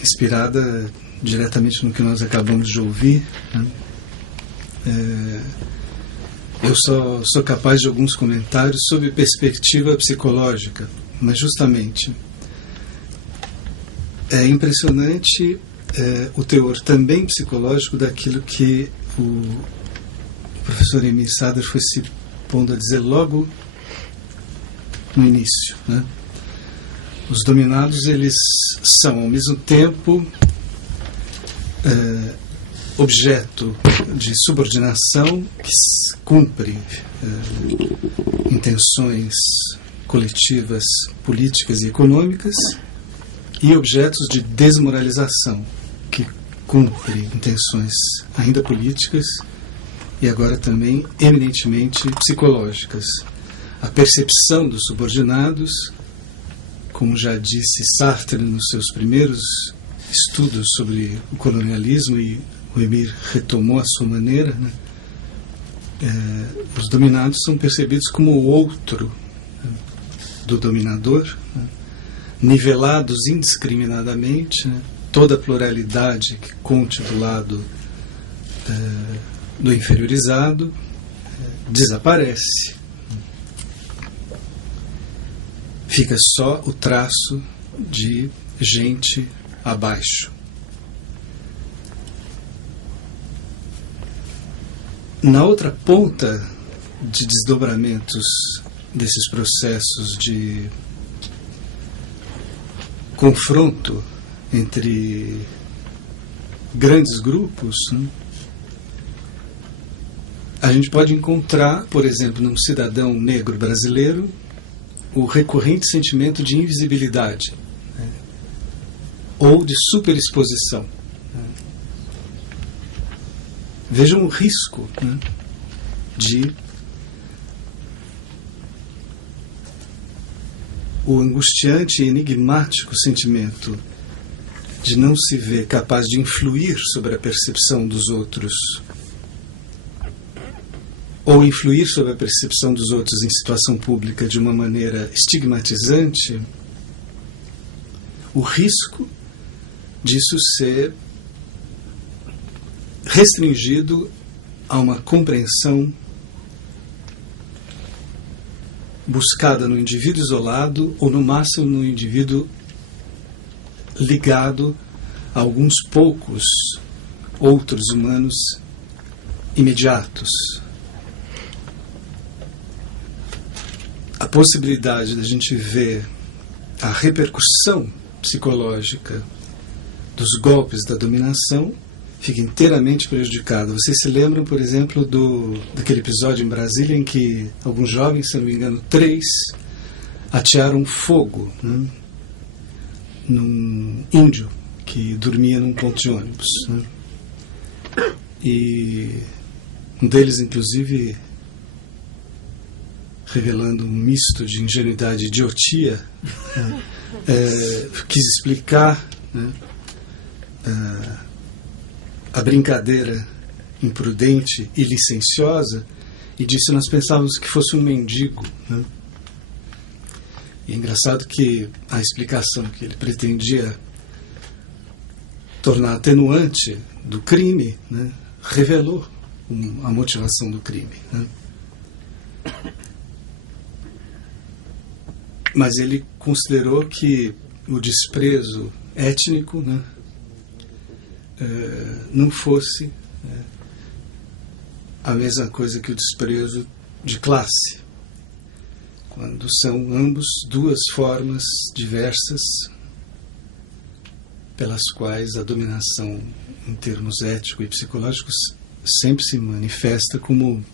inspirada diretamente no que nós acabamos de ouvir, né? Eu só sou capaz de alguns comentários sob perspectiva psicológica, mas justamente é impressionante o teor também psicológico daquilo que o professor Emir Sader foi se pondo a dizer logo no início, né? Os dominados, eles são ao mesmo tempo objeto de subordinação que cumpre intenções coletivas, políticas e econômicas, e objetos de desmoralização que cumpre intenções ainda políticas e agora também eminentemente psicológicas. A percepção dos subordinados, como já disse Sartre nos seus primeiros estudos sobre o colonialismo, e o Emir retomou a sua maneira, né? Os dominados são percebidos como o outro do dominador, né? Nivelados indiscriminadamente, né? Toda a pluralidade que conte do lado do inferiorizado desaparece. Fica só o traço de gente abaixo. Na outra ponta de desdobramentos desses processos de confronto entre grandes grupos, né, a gente pode encontrar, por exemplo, num cidadão negro brasileiro, o recorrente sentimento de invisibilidade, né, ou de superexposição. Vejam o risco, né, de o angustiante e enigmático sentimento de não se ver capaz de influir sobre a percepção dos outros, ou influir sobre a percepção dos outros em situação pública de uma maneira estigmatizante, o risco disso ser restringido a uma compreensão buscada no indivíduo isolado ou, no máximo, no indivíduo ligado a alguns poucos outros humanos imediatos. A possibilidade de a gente ver a repercussão psicológica dos golpes da dominação fica inteiramente prejudicada. Vocês se lembram, por exemplo, daquele episódio em Brasília em que alguns jovens, se não me engano, 3, atearam fogo, né, num índio que dormia num ponto de ônibus, né? E um deles, inclusive, revelando um misto de ingenuidade e idiotia, quis explicar, né, a brincadeira imprudente e licenciosa, e disse: nós pensávamos que fosse um mendigo, né? E é engraçado que a explicação que ele pretendia tornar atenuante do crime, né, revelou a motivação do crime, né? Mas ele considerou que o desprezo étnico, né, não fosse a mesma coisa que o desprezo de classe, quando são ambos duas formas diversas pelas quais a dominação em termos éticos e psicológicos sempre se manifesta como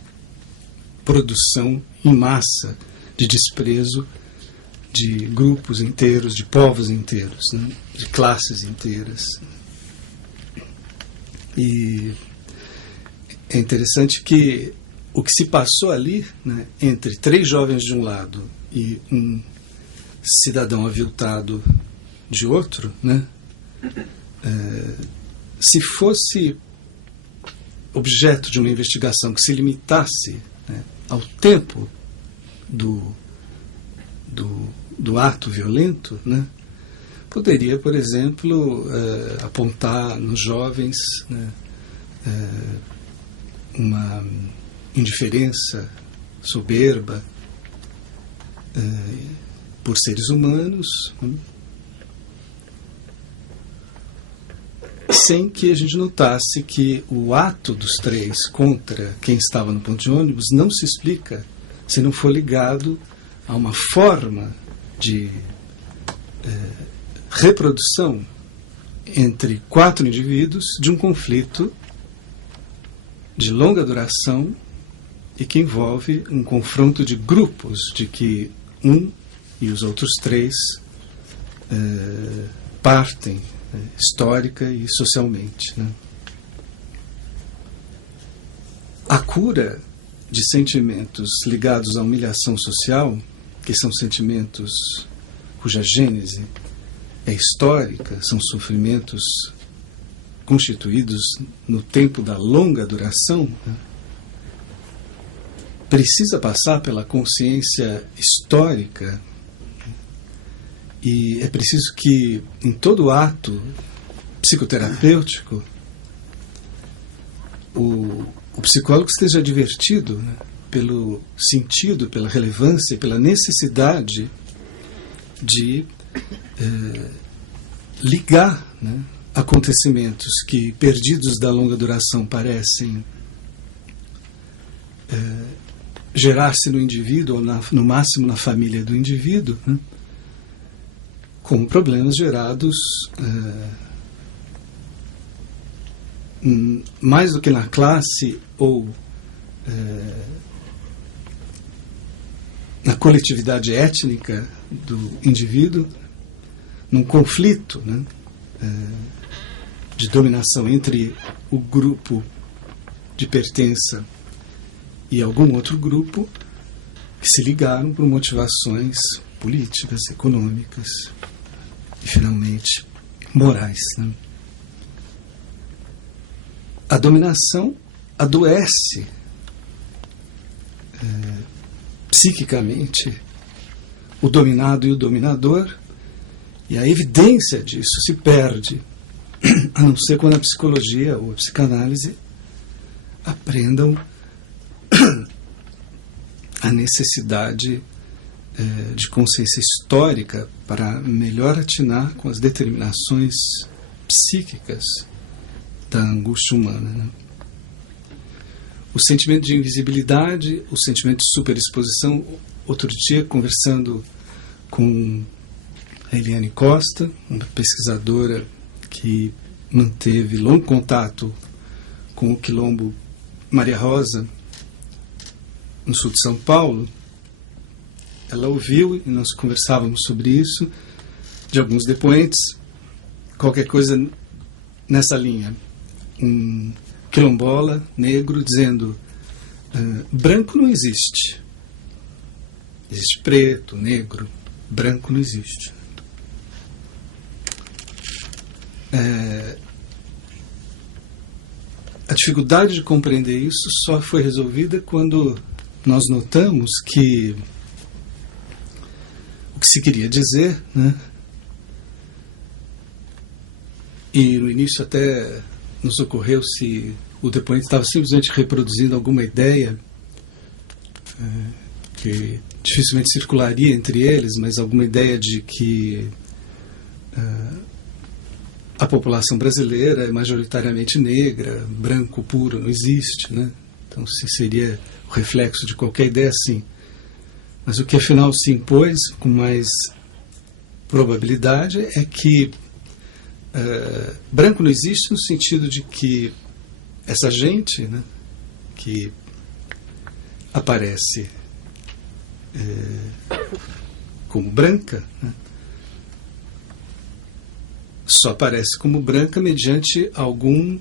produção em massa de desprezo de grupos inteiros, de povos inteiros, né? De classes inteiras. E é interessante que o que se passou ali, né, entre 3 jovens de um lado e um cidadão aviltado de outro, né, se fosse objeto de uma investigação que se limitasse, né, ao tempo do ato violento, né, poderia, por exemplo, apontar nos jovens, né, uma indiferença soberba por seres humanos, né, sem que a gente notasse que o ato dos 3 contra quem estava no ponto de ônibus não se explica se não for ligado a uma forma de reprodução entre 4 indivíduos de um conflito de longa duração e que envolve um confronto de grupos de que um e os outros 3 partem histórica e socialmente, né? A cura de sentimentos ligados à humilhação social, que são sentimentos cuja gênese é histórica, são sofrimentos constituídos no tempo da longa duração, né, precisa passar pela consciência histórica. E é preciso que, em todo ato psicoterapêutico, o psicólogo esteja advertido, né, pelo sentido, pela relevância, pela necessidade de ligar, né, acontecimentos que, perdidos da longa duração, parecem gerar-se no indivíduo, ou no máximo na família do indivíduo, né, com problemas gerados mais do que na classe ou na coletividade étnica do indivíduo, num conflito, né, de dominação entre o grupo de pertença e algum outro grupo que se ligaram por motivações políticas, econômicas e, finalmente, morais, né? A dominação adoece psiquicamente o dominado e o dominador, e a evidência disso se perde, a não ser quando a psicologia ou a psicanálise aprendam a necessidade de consciência histórica para melhor atinar com as determinações psíquicas da angústia humana, né? O sentimento de invisibilidade, o sentimento de superexposição. Outro dia, conversando com a Eliane Costa, uma pesquisadora que manteve longo contato com o Quilombo Maria Rosa, no sul de São Paulo, ela ouviu, e nós conversávamos sobre isso, de alguns depoentes, qualquer coisa nessa linha. Um quilombola negro dizendo: branco não existe. Existe preto, negro, branco não existe. A dificuldade de compreender isso só foi resolvida quando nós notamos que o que se queria dizer, né, e no início até nos ocorreu se o depoente estava simplesmente reproduzindo alguma ideia que dificilmente circularia entre eles, mas alguma ideia de que a população brasileira é majoritariamente negra, branco puro não existe, né? Então, se seria o reflexo de qualquer ideia, sim. Mas o que afinal se impôs com mais probabilidade é que branco não existe no sentido de que essa gente, né, que aparece como branca, né, só aparece como branca mediante algum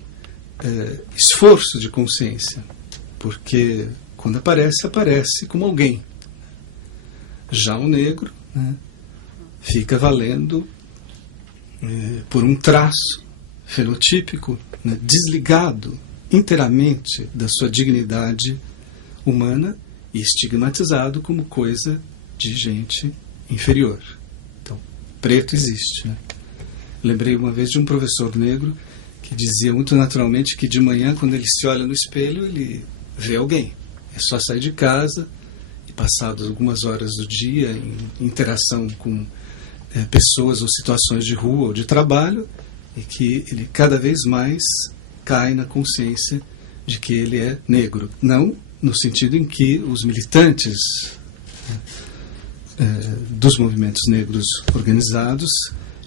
esforço de consciência, porque quando aparece, aparece como alguém. Já o negro, né, fica valendo por um traço fenotípico, né, desligado inteiramente da sua dignidade humana e estigmatizado como coisa de gente inferior. Então, preto existe, né? Lembrei uma vez de um professor negro que dizia muito naturalmente que de manhã, quando ele se olha no espelho, ele vê alguém. É só sair de casa e, passadas algumas horas do dia em interação com pessoas ou situações de rua ou de trabalho, e que ele cada vez mais cai na consciência de que ele é negro. Não no sentido em que os militantes dos movimentos negros organizados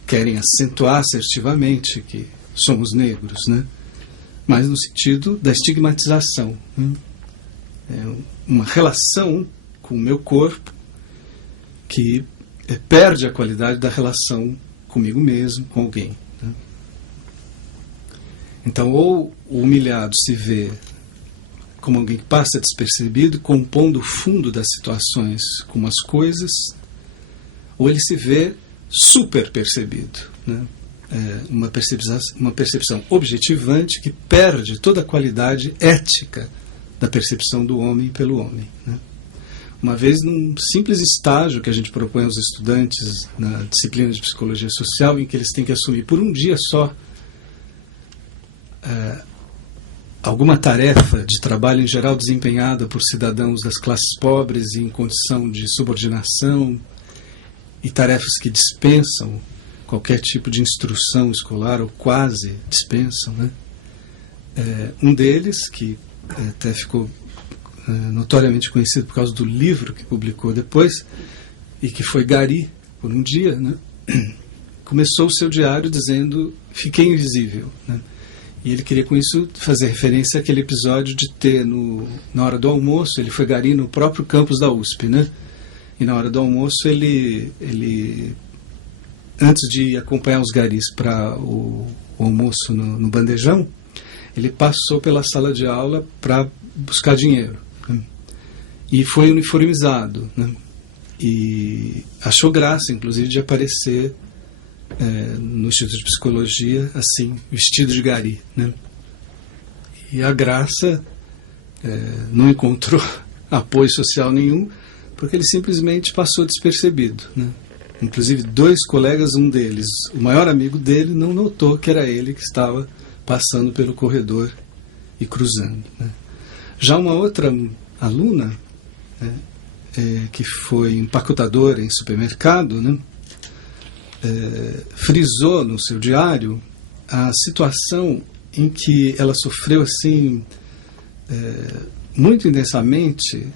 querem acentuar assertivamente que somos negros, né? Mas no sentido da estigmatização, né? É uma relação com o meu corpo que perde a qualidade da relação comigo mesmo, com alguém, né? Então, ou o humilhado se vê como alguém que passa despercebido, compondo o fundo das situações como as coisas, ou ele se vê super percebido, né? Uma percepção objetivante que perde toda a qualidade ética da percepção do homem pelo homem, né? Uma vez, num simples estágio que a gente propõe aos estudantes na disciplina de psicologia social, em que eles têm que assumir por um dia só alguma tarefa de trabalho em geral desempenhada por cidadãos das classes pobres em condição de subordinação e tarefas que dispensam qualquer tipo de instrução escolar ou quase dispensam, né? Um deles, que até ficou notoriamente conhecido por causa do livro que publicou depois, e que foi gari por um dia, né? Começou o seu diário dizendo: fiquei invisível, né? E ele queria com isso fazer referência àquele episódio de ter, na hora do almoço, ele foi gari no próprio campus da USP, né? E na hora do almoço ele antes de acompanhar os garis para o almoço no bandejão, ele passou pela sala de aula para buscar dinheiro, né? E foi uniformizado, né? E achou graça, inclusive, de aparecer no Instituto de Psicologia assim, vestido de gari, né? E a graça não encontrou apoio social nenhum, porque ele simplesmente passou despercebido, né? Inclusive 2 colegas, um deles, o maior amigo dele, não notou que era ele que estava passando pelo corredor e cruzando, né? Já uma outra aluna, né, que foi empacotadora em supermercado, né, frisou no seu diário a situação em que ela sofreu assim muito intensamente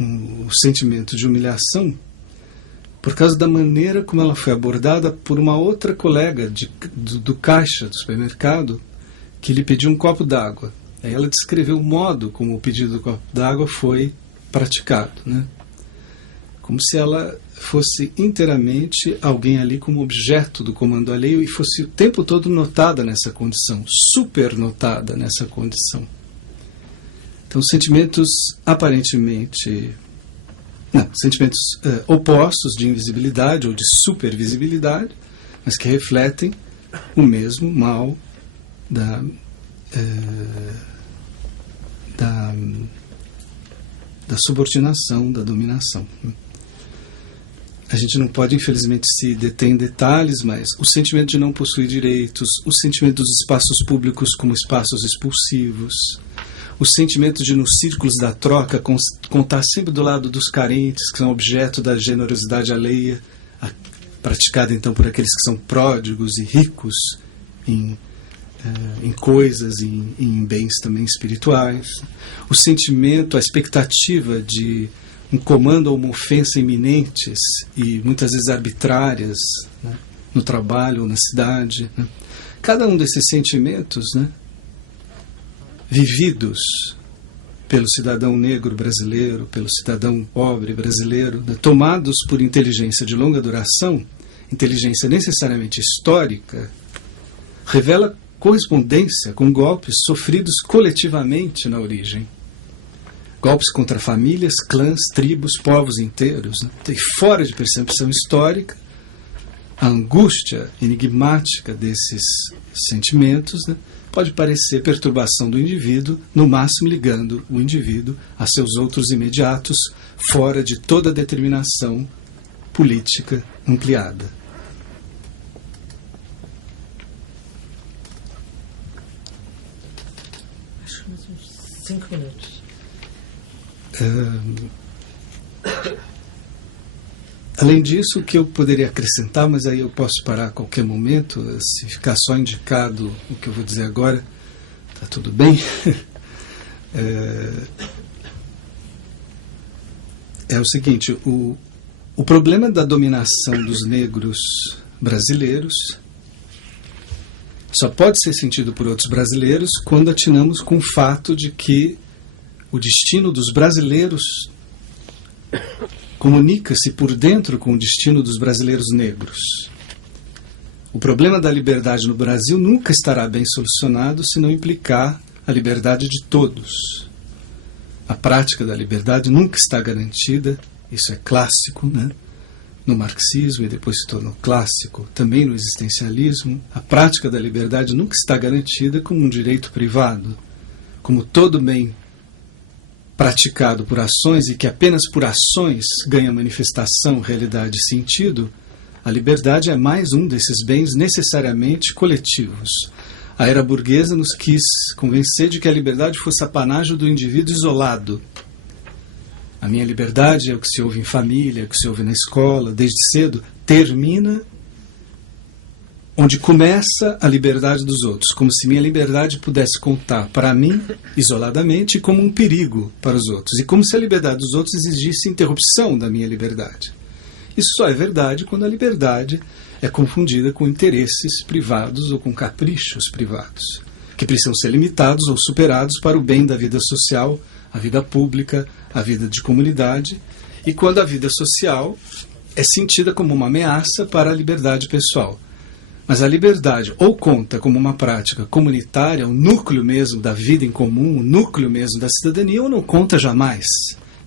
o sentimento de humilhação por causa da maneira como ela foi abordada por uma outra colega do caixa do supermercado, que lhe pediu um copo d'água. Aí ela descreveu o modo como o pedido do copo d'água foi praticado, né? Como se ela fosse inteiramente alguém ali como objeto do comando alheio e fosse o tempo todo notada nessa condição, super notada nessa condição. Então, sentimentos aparentemente... sentimentos opostos de invisibilidade ou de supervisibilidade, mas que refletem o mesmo mal da subordinação, da dominação. A gente não pode, infelizmente, se deter em detalhes, mas o sentimento de não possuir direitos, o sentimento dos espaços públicos como espaços expulsivos, o sentimento de, nos círculos da troca, contar sempre do lado dos carentes, que são objeto da generosidade alheia, praticada então por aqueles que são pródigos e ricos em em coisas, em bens também espirituais. O sentimento, a expectativa de um comando ou uma ofensa iminentes e muitas vezes arbitrárias, né, no trabalho ou na cidade. Né. Cada um desses sentimentos, né, vividos pelo cidadão negro brasileiro, pelo cidadão pobre brasileiro, né, tomados por inteligência de longa duração, inteligência necessariamente histórica, revela correspondência com golpes sofridos coletivamente na origem. Golpes contra famílias, clãs, tribos, povos inteiros. Né? E fora de percepção histórica, a angústia enigmática desses sentimentos, né, pode parecer perturbação do indivíduo, no máximo ligando o indivíduo a seus outros imediatos, fora de toda determinação política ampliada. Acho mais uns 5 minutos. Além disso, o que eu poderia acrescentar, mas aí eu posso parar a qualquer momento, se ficar só indicado o que eu vou dizer agora, está tudo bem. É o seguinte, o problema da dominação dos negros brasileiros só pode ser sentido por outros brasileiros quando atinamos com o fato de que o destino dos brasileiros comunica-se por dentro com o destino dos brasileiros negros. O problema da liberdade no Brasil nunca estará bem solucionado se não implicar a liberdade de todos. A prática da liberdade nunca está garantida, isso é clássico, né? No marxismo, e depois se tornou clássico, também no existencialismo. A prática da liberdade nunca está garantida como um direito privado, como todo bem praticado por ações e que apenas por ações ganha manifestação, realidade e sentido. A liberdade é mais um desses bens necessariamente coletivos. A era burguesa nos quis convencer de que a liberdade fosse apanágio do indivíduo isolado. A minha liberdade é o que se ouve em família, é o que se ouve na escola, desde cedo, termina onde começa a liberdade dos outros, como se minha liberdade pudesse contar para mim, isoladamente, como um perigo para os outros, e como se a liberdade dos outros exigisse interrupção da minha liberdade. Isso só é verdade quando a liberdade é confundida com interesses privados ou com caprichos privados, que precisam ser limitados ou superados para o bem da vida social, a vida pública, a vida de comunidade, e quando a vida social é sentida como uma ameaça para a liberdade pessoal. Mas a liberdade ou conta como uma prática comunitária, o núcleo mesmo da vida em comum, o núcleo mesmo da cidadania, ou não conta jamais.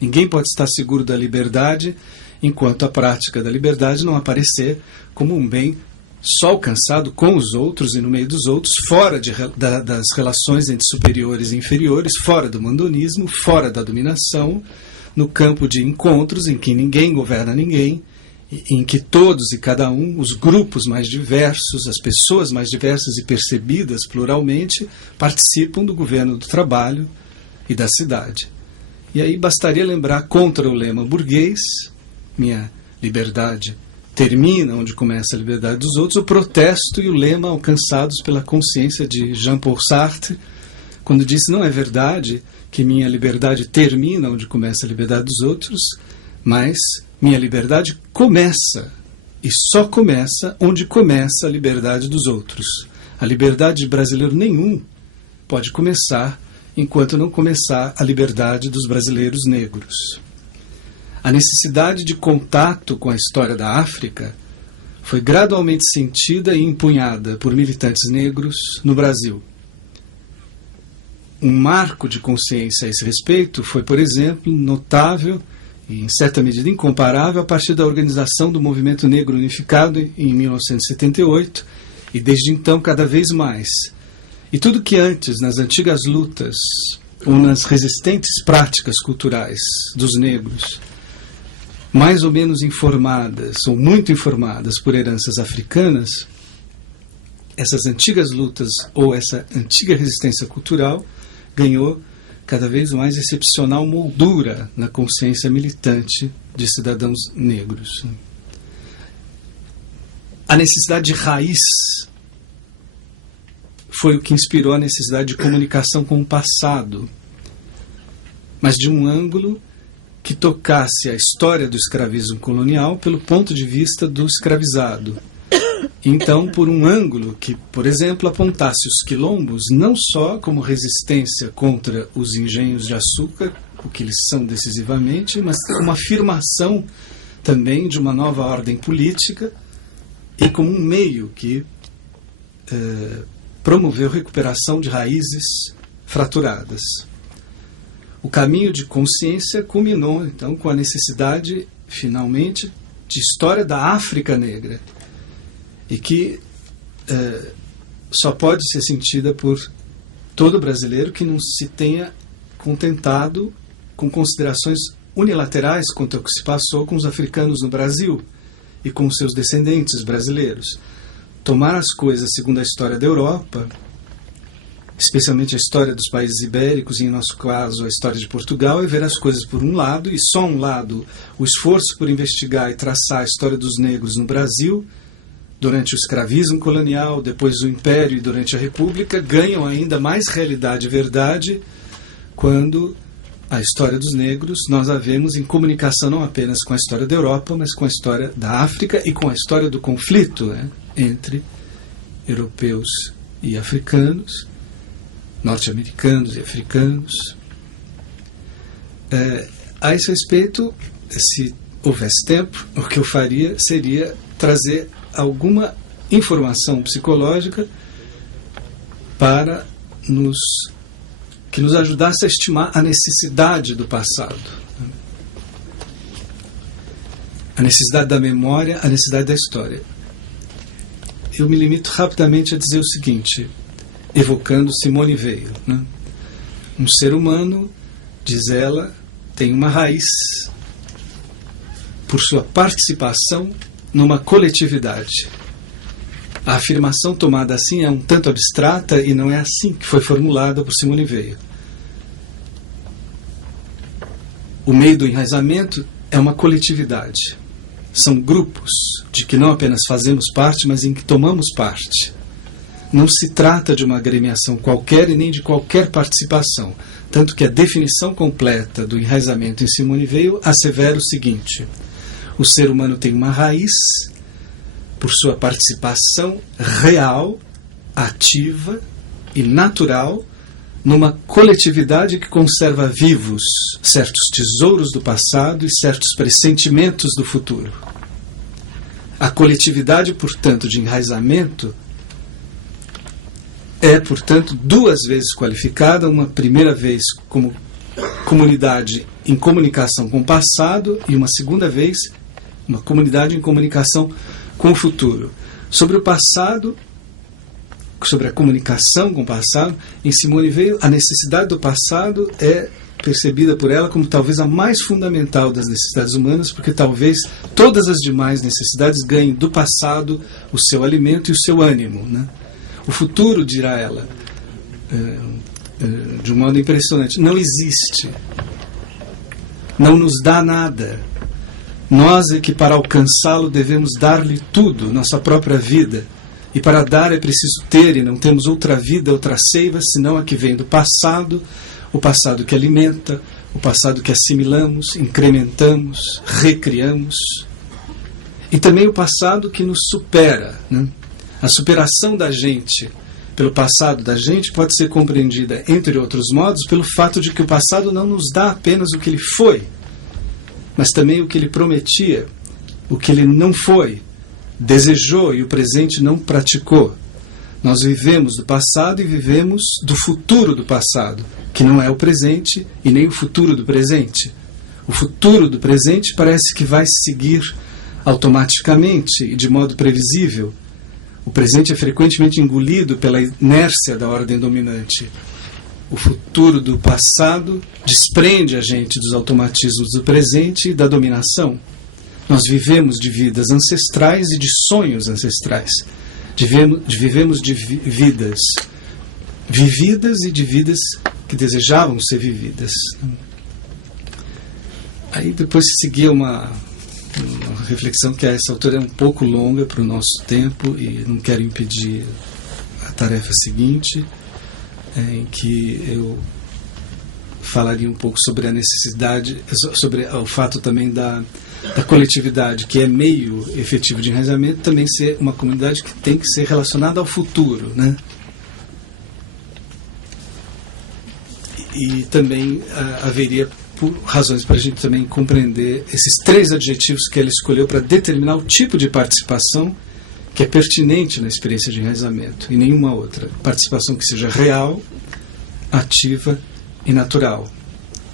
Ninguém pode estar seguro da liberdade enquanto a prática da liberdade não aparecer como um bem só alcançado com os outros e no meio dos outros, fora das relações entre superiores e inferiores, fora do mandonismo, fora da dominação, no campo de encontros em que ninguém governa ninguém, em que todos e cada um, os grupos mais diversos, as pessoas mais diversas e percebidas pluralmente, participam do governo do trabalho e da cidade. E aí bastaria lembrar contra o lema burguês, minha liberdade termina onde começa a liberdade dos outros, o protesto e o lema alcançados pela consciência de Jean-Paul Sartre, quando disse: não é verdade que minha liberdade termina onde começa a liberdade dos outros, mas minha liberdade começa, e só começa onde começa a liberdade dos outros. A liberdade de brasileiro nenhum pode começar enquanto não começar a liberdade dos brasileiros negros. A necessidade de contato com a história da África foi gradualmente sentida e empunhada por militantes negros no Brasil. Um marco de consciência a esse respeito foi, por exemplo, notável e, em certa medida, incomparável a partir da organização do Movimento Negro Unificado em 1978 e, desde então, cada vez mais. E tudo que antes, nas antigas lutas ou nas resistentes práticas culturais dos negros, mais ou menos informadas ou muito informadas por heranças africanas, essas antigas lutas ou essa antiga resistência cultural ganhou cada vez mais excepcional moldura na consciência militante de cidadãos negros. A necessidade de raiz foi o que inspirou a necessidade de comunicação com o passado, mas de um ângulo que tocasse a história do escravismo colonial pelo ponto de vista do escravizado. Então, por um ângulo que, por exemplo, apontasse os quilombos não só como resistência contra os engenhos de açúcar, o que eles são decisivamente, mas uma afirmação também de uma nova ordem política e como um meio que promoveu recuperação de raízes fraturadas. O caminho de consciência culminou, então, com a necessidade, finalmente, de história da África negra, e que só pode ser sentida por todo brasileiro que não se tenha contentado com considerações unilaterais quanto ao que se passou com os africanos no Brasil e com seus descendentes brasileiros. Tomar as coisas segundo a história da Europa, especialmente a história dos países ibéricos, e em nosso caso a história de Portugal, e ver as coisas por um lado, e só um lado, o esforço por investigar e traçar a história dos negros no Brasil, durante o escravismo colonial, depois o Império e durante a República, ganham ainda mais realidade e verdade quando a história dos negros nós a vemos em comunicação não apenas com a história da Europa, mas com a história da África e com a história do conflito, né, entre europeus e africanos, norte-americanos e africanos. A esse respeito, se houvesse tempo, o que eu faria seria trazer alguma informação psicológica para que nos ajudasse a estimar a necessidade do passado, a necessidade da memória, a necessidade da história. Eu me limito rapidamente a dizer o seguinte, evocando Simone Weil, né? Um ser humano, diz ela, tem uma raiz por sua participação numa coletividade. A afirmação tomada assim é um tanto abstrata e não é assim que foi formulada por Simone Weil. O meio do enraizamento é uma coletividade. São grupos de que não apenas fazemos parte, mas em que tomamos parte. Não se trata de uma agremiação qualquer e nem de qualquer participação. Tanto que a definição completa do enraizamento em Simone Weil assevera o seguinte: o ser humano tem uma raiz por sua participação real, ativa e natural numa coletividade que conserva vivos certos tesouros do passado e certos pressentimentos do futuro. A coletividade, portanto, de enraizamento é, portanto, duas vezes qualificada, uma primeira vez como comunidade em comunicação com o passado e uma segunda vez uma comunidade em comunicação com o futuro. Sobre o passado, sobre a comunicação com o passado, em Simone Weil, a necessidade do passado é percebida por ela como talvez a mais fundamental das necessidades humanas, porque talvez todas as demais necessidades ganhem do passado o seu alimento e o seu ânimo, né? O futuro, dirá ela, de um modo impressionante, não existe, não nos dá nada. Nós é que para alcançá-lo devemos dar-lhe tudo, nossa própria vida. E para dar é preciso ter, e não temos outra vida, outra seiva, senão a que vem do passado, o passado que alimenta, o passado que assimilamos, incrementamos, recriamos. E também o passado que nos supera, né? A superação da gente pelo passado da gente pode ser compreendida, entre outros modos, pelo fato de que o passado não nos dá apenas o que ele foi, mas também o que ele prometia, o que ele não foi, desejou e o presente não praticou. Nós vivemos do passado e vivemos do futuro do passado, que não é o presente e nem o futuro do presente. O futuro do presente parece que vai seguir automaticamente e de modo previsível. O presente é frequentemente engolido pela inércia da ordem dominante. O futuro do passado desprende a gente dos automatismos do presente e da dominação. Nós vivemos de vidas ancestrais e de sonhos ancestrais. Vivemos de vidas vividas e de vidas que desejavam ser vividas. Aí depois se seguia uma reflexão que a essa altura é um pouco longa para o nosso tempo e não quero impedir a tarefa seguinte, em que eu falaria um pouco sobre a necessidade, sobre o fato também da coletividade, que é meio efetivo de enraizamento, também ser uma comunidade que tem que ser relacionada ao futuro, né? E também haveria razões para a gente também compreender esses 3 adjetivos que ela escolheu para determinar o tipo de participação que é pertinente na experiência de enraizamento, e nenhuma outra. Participação que seja real, ativa e natural.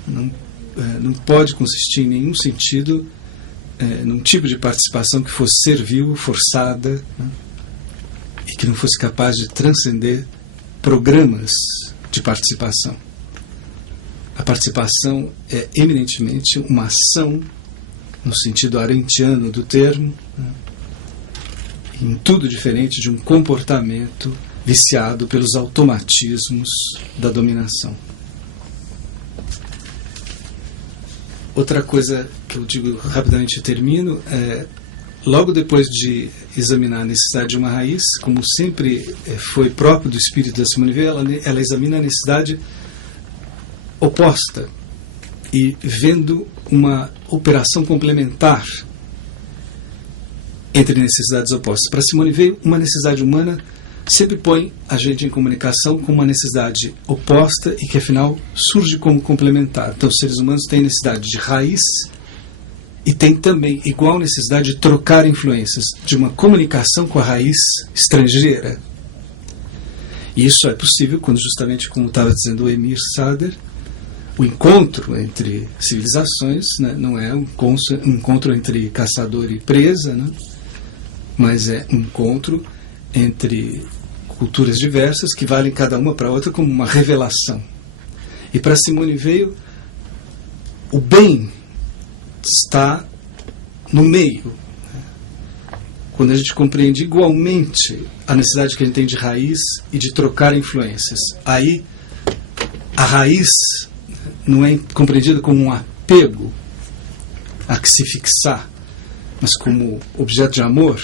Não pode consistir em nenhum sentido num tipo de participação que fosse servil, forçada, né? E que não fosse capaz de transcender programas de participação. A participação é eminentemente uma ação, no sentido arendtiano do termo, né? Em tudo diferente de um comportamento viciado pelos automatismos da dominação. Outra coisa que eu digo rapidamente e termino é, logo depois de examinar a necessidade de uma raiz, como sempre foi próprio do espírito da Simone Weil, ela examina a necessidade oposta e vendo uma operação complementar entre necessidades opostas. Para Simone Weil, uma necessidade humana sempre põe a gente em comunicação com uma necessidade oposta e que, afinal, surge como complementar. Então, os seres humanos têm necessidade de raiz e têm também igual necessidade de trocar influências, de uma comunicação com a raiz estrangeira. E isso é possível quando, justamente como estava dizendo o Emir Sader, o encontro entre civilizações, né, não é um encontro entre caçador e presa, né, mas é um encontro entre culturas diversas que valem cada uma para a outra como uma revelação. E para Simone Weil, o bem está no meio. Quando a gente compreende igualmente a necessidade que a gente tem de raiz e de trocar influências, aí a raiz não é compreendida como um apego a que se fixar, mas como objeto de amor.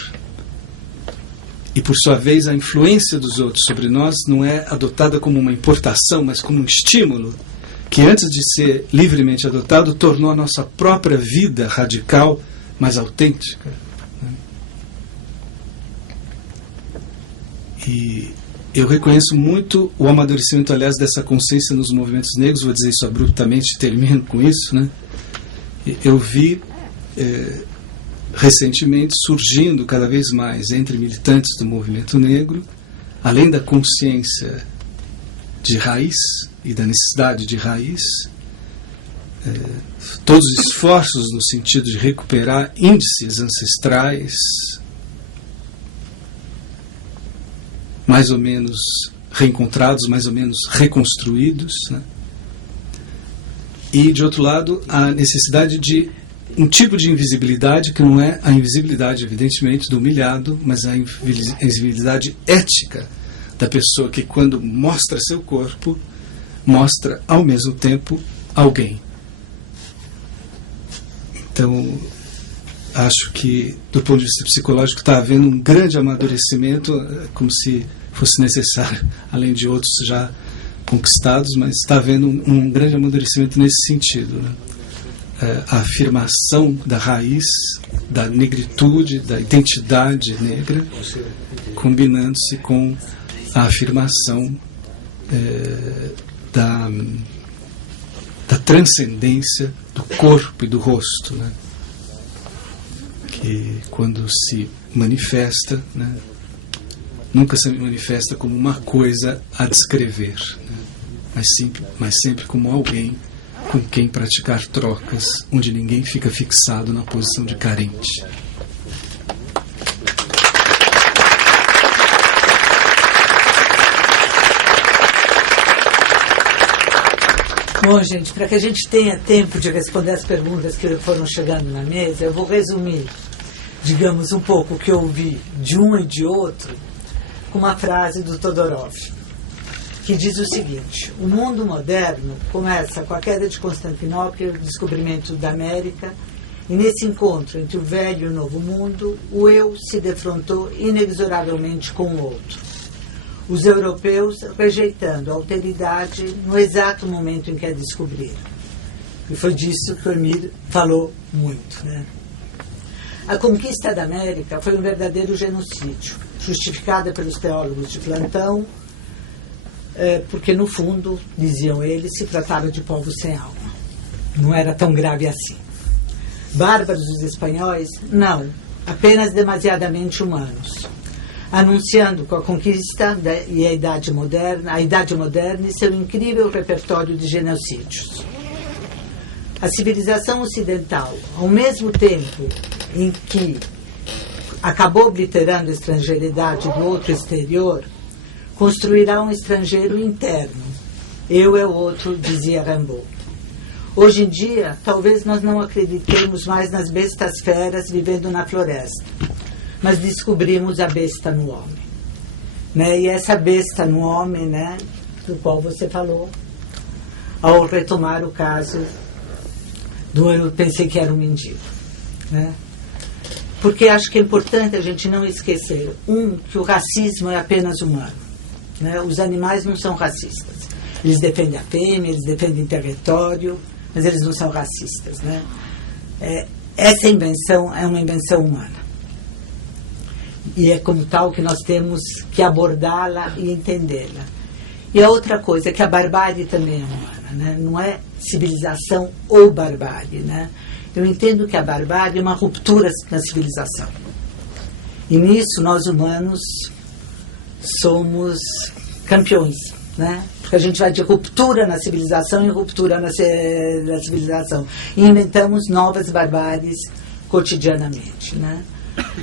E, por sua vez, a influência dos outros sobre nós não é adotada como uma importação, mas como um estímulo que, antes de ser livremente adotado, tornou a nossa própria vida radical mais autêntica. E eu reconheço muito o amadurecimento, aliás, dessa consciência nos movimentos negros. Vou dizer isso abruptamente e termino com isso, né? Eu vi recentemente surgindo cada vez mais entre militantes do movimento negro, além da consciência de raiz e da necessidade de raiz, todos os esforços no sentido de recuperar índices ancestrais mais ou menos reencontrados, mais ou menos reconstruídos, né? E, de outro lado, a necessidade de um tipo de invisibilidade que não é a invisibilidade, evidentemente, do humilhado, mas a invisibilidade ética da pessoa que, quando mostra seu corpo, mostra, ao mesmo tempo, alguém. Então, acho que, do ponto de vista psicológico, está havendo um grande amadurecimento, como se fosse necessário, além de outros já conquistados, mas está havendo um grande amadurecimento nesse sentido, né? A afirmação da raiz, da negritude, da identidade negra, combinando-se com a afirmação da transcendência do corpo e do rosto, né? Que, quando se manifesta, né, nunca se manifesta como uma coisa a descrever, né, mas sempre como alguém com quem praticar trocas, onde ninguém fica fixado na posição de carente. Bom, gente, para que a gente tenha tempo de responder as perguntas que foram chegando na mesa, eu vou resumir, digamos, um pouco o que eu ouvi de um e de outro com uma frase do Todorov, que diz o seguinte: o mundo moderno começa com a queda de Constantinopla e o descobrimento da América, e nesse encontro entre o velho e o novo mundo, o eu se defrontou inexoravelmente com o outro. os europeus rejeitando a alteridade no exato momento em que a descobriram. E foi disso que o Emílio falou muito, né? A conquista da América foi um verdadeiro genocídio, justificada pelos teólogos de plantão, porque, no fundo, diziam eles, se tratava de povos sem alma. Não era tão grave assim. Bárbaros os espanhóis? Não, apenas demasiadamente humanos, anunciando com a conquista e a Idade Moderna e seu incrível repertório de genocídios. A civilização ocidental, ao mesmo tempo em que acabou obliterando a estrangeiridade do outro exterior, construirá um estrangeiro interno. Eu é o outro, dizia Rimbaud. Hoje em dia, talvez nós não acreditemos mais nas bestas feras vivendo na floresta, mas descobrimos a besta no homem. Né? E essa besta no homem, né, do qual você falou, ao retomar o caso eu pensei que era um mendigo. Né? Porque acho que é importante a gente não esquecer, que o racismo é apenas humano. Né? Os animais não são racistas. Eles defendem a fêmea, eles defendem território, mas eles não são racistas. Né? Essa invenção é uma invenção humana. E é como tal que nós temos que abordá-la e entendê-la. E a outra coisa é que a barbárie também é humana. Né? Não é civilização ou barbárie. Né? Eu entendo que a barbárie é uma ruptura na civilização. E nisso nós humanos somos campeões. Né? Porque a gente vai de ruptura na civilização em ruptura na civilização. E inventamos novas barbáries cotidianamente. Né?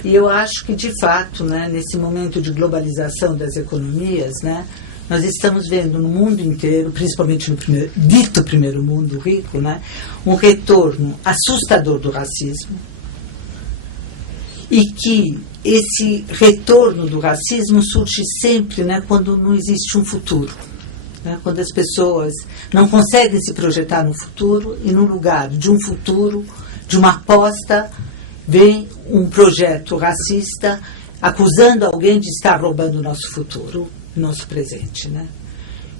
E eu acho que, de fato, né, nesse momento de globalização das economias, né, nós estamos vendo no mundo inteiro, principalmente no dito primeiro mundo rico, né, um retorno assustador do racismo, e que esse retorno do racismo surge sempre, né, quando não existe um futuro. Né, quando as pessoas não conseguem se projetar no futuro, e no lugar de um futuro, de uma aposta, vem um projeto racista acusando alguém de estar roubando o nosso futuro, nosso presente. Né?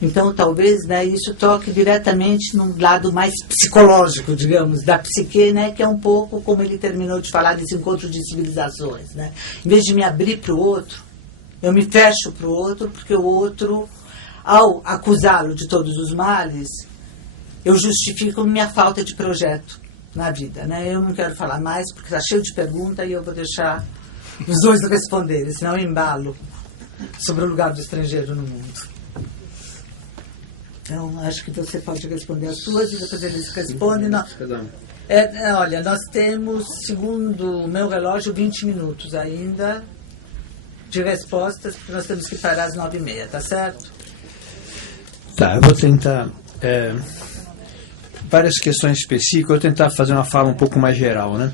Então, talvez, né, isso toque diretamente num lado mais psicológico, digamos, da psique, né, que é um pouco como ele terminou de falar desse encontro de civilizações. Né? Em vez de me abrir para o outro, eu me fecho para o outro, porque o outro, ao acusá-lo de todos os males, eu justifico minha falta de projeto na vida. Né? Eu não quero falar mais, porque está cheio de perguntas e eu vou deixar os dois responderem, senão eu embalo sobre o lugar do estrangeiro no mundo. Então, acho que você pode responder as suas e depois eles respondem. Olha, nós temos, segundo o meu relógio, 20 minutos ainda de respostas, porque nós temos que parar às 9h30, tá certo? Tá, eu vou tentar... várias questões específicas, eu vou tentar fazer uma fala um pouco mais geral, né?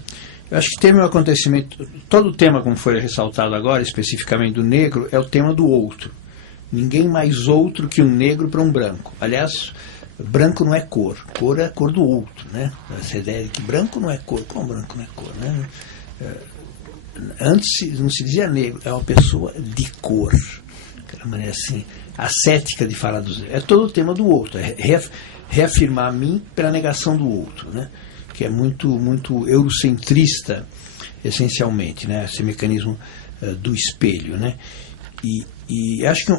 Eu acho que tem um acontecimento, todo o tema, como foi ressaltado agora, especificamente do negro, é o tema do outro. Ninguém mais outro que um negro para um branco. Aliás, branco não é cor é a cor do outro, né? Essa ideia de que branco não é cor, como branco não é cor, né? Antes não se dizia negro, é uma pessoa de cor, aquela maneira assim, ascética de falar dos negros. É todo o tema do outro, é reafirmar a mim pela negação do outro, né? Que é muito, muito eurocentrista, essencialmente, né? Esse mecanismo do espelho, né? E acho que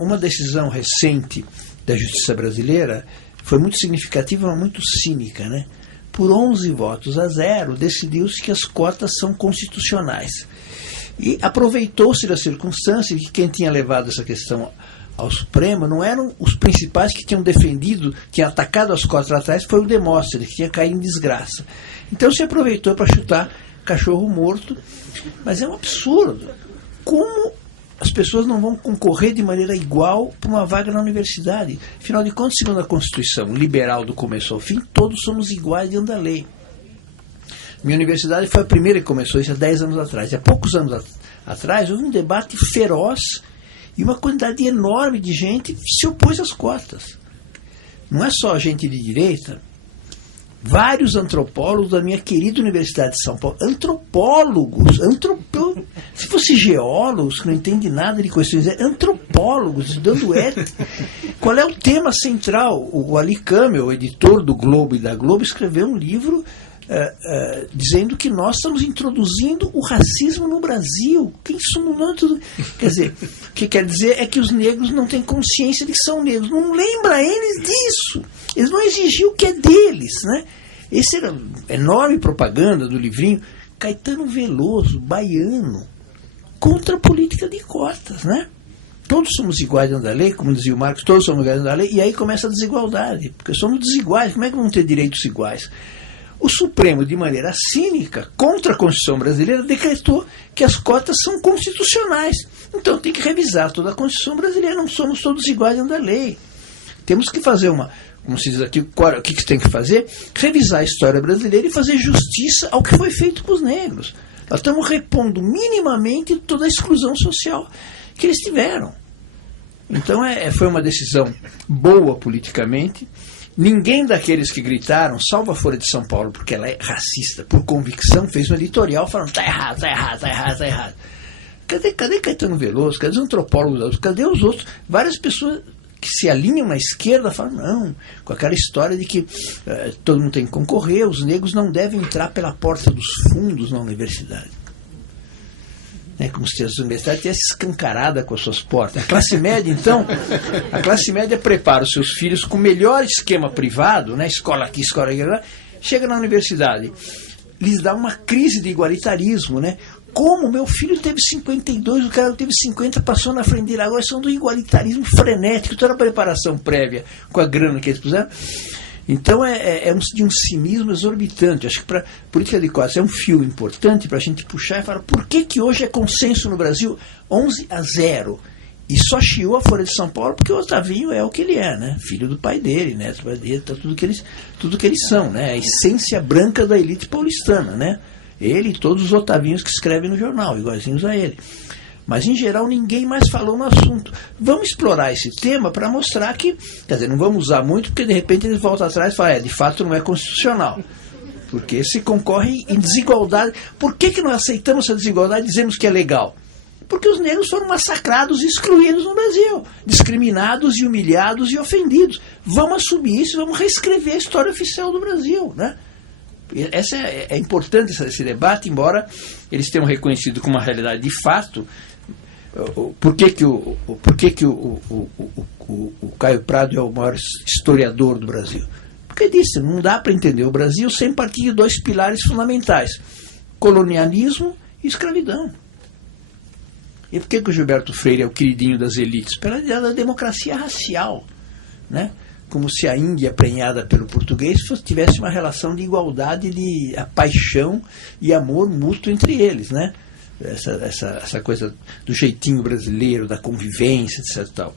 uma decisão recente da justiça brasileira foi muito significativa, mas muito cínica, né? Por 11 votos a 0, decidiu-se que as cotas são constitucionais. E aproveitou-se da circunstância de que quem tinha levado essa questão ao Supremo não eram os principais que tinham defendido, que tinham atacado as cotas lá atrás, foi o Demóstenes, que tinha caído em desgraça. Então se aproveitou para chutar cachorro morto, mas é um absurdo. Como as pessoas não vão concorrer de maneira igual para uma vaga na universidade? Afinal de contas, segundo a Constituição liberal do começo ao fim, todos somos iguais diante da lei. Minha universidade foi a primeira que começou isso há 10 anos atrás. Há poucos anos atrás houve um debate feroz e uma quantidade enorme de gente se opôs às cotas. Não é só gente de direita. Vários antropólogos da minha querida Universidade de São Paulo, antropólogos, Se fosse geólogos que não entendem nada de questões, antropólogos, dando ética. Qual é o tema central? O Ali Kamel, o editor do Globo e da Globo, escreveu um livro dizendo que nós estamos introduzindo o racismo no Brasil. Que isso não é tudo. Quer dizer, o que quer dizer é que os negros não têm consciência de que são negros. Não lembra eles disso. Eles não exigiam o que é deles, né? Essa era a enorme propaganda do livrinho. Caetano Veloso, baiano, contra a política de cotas, né? Todos somos iguais dentro da lei, como dizia o Marx, todos somos iguais dentro da lei, e aí começa a desigualdade, porque somos desiguais, como é que vamos ter direitos iguais? O Supremo, de maneira cínica, contra a Constituição brasileira, decretou que as cotas são constitucionais. Então tem que revisar toda a Constituição brasileira, não somos todos iguais dentro da lei. Temos que fazer como se diz aqui, o que tem que fazer? Revisar a história brasileira e fazer justiça ao que foi feito com os negros. Nós estamos repondo minimamente toda a exclusão social que eles tiveram. Então foi uma decisão boa politicamente. Ninguém daqueles que gritaram, salvo a Folha de São Paulo, porque ela é racista, por convicção, fez um editorial falando está errado, está errado, está errado, está errado. Cadê Caetano Veloso? Cadê os antropólogos? Cadê os outros? Várias pessoas que se alinham na esquerda falam, não, com aquela história de que todo mundo tem que concorrer, os negros não devem entrar pela porta dos fundos na universidade. Como se as universidades tivessem escancarada com as suas portas. A classe média, então, prepara os seus filhos com o melhor esquema privado, né? Escola aqui, escola aqui, chega na universidade, lhes dá uma crise de igualitarismo, né? Como meu filho teve 52, o cara teve 50, passou na frente dele. Agora são do igualitarismo frenético, toda a preparação prévia com a grana que eles puseram. Então de um cinismo exorbitante. Acho que para política de cotas é um fio importante para a gente puxar e falar por que hoje é consenso no Brasil 11-0. E só chiou a Folha de São Paulo porque o Otavinho é o que ele é, né? Filho do pai dele, neto do pai dele, tudo que eles são, né? A essência branca da elite paulistana, né? Ele e todos os Otavinhos que escrevem no jornal, iguaizinhos a ele. Mas, em geral, ninguém mais falou no assunto. Vamos explorar esse tema para mostrar que, quer dizer, não vamos usar muito, porque, de repente, eles voltam atrás e falam, de fato, não é constitucional. Porque se concorre em desigualdade. Por que não aceitamos essa desigualdade e dizemos que é legal? Porque os negros foram massacrados e excluídos no Brasil. Discriminados e humilhados e ofendidos. Vamos assumir isso, vamos reescrever a história oficial do Brasil, né? Essa é importante esse debate, embora eles tenham reconhecido como uma realidade de fato. Por que o Caio Prado é o maior historiador do Brasil? Porque disse, não dá para entender o Brasil sem partir de dois pilares fundamentais: colonialismo e escravidão. E por que o Gilberto Freire é o queridinho das elites? Pela ideia da democracia racial, né? Como se a Índia, prenhada pelo português, tivesse uma relação de igualdade, de paixão e amor mútuo entre eles, né? Essa coisa do jeitinho brasileiro, da convivência, etc. Tal.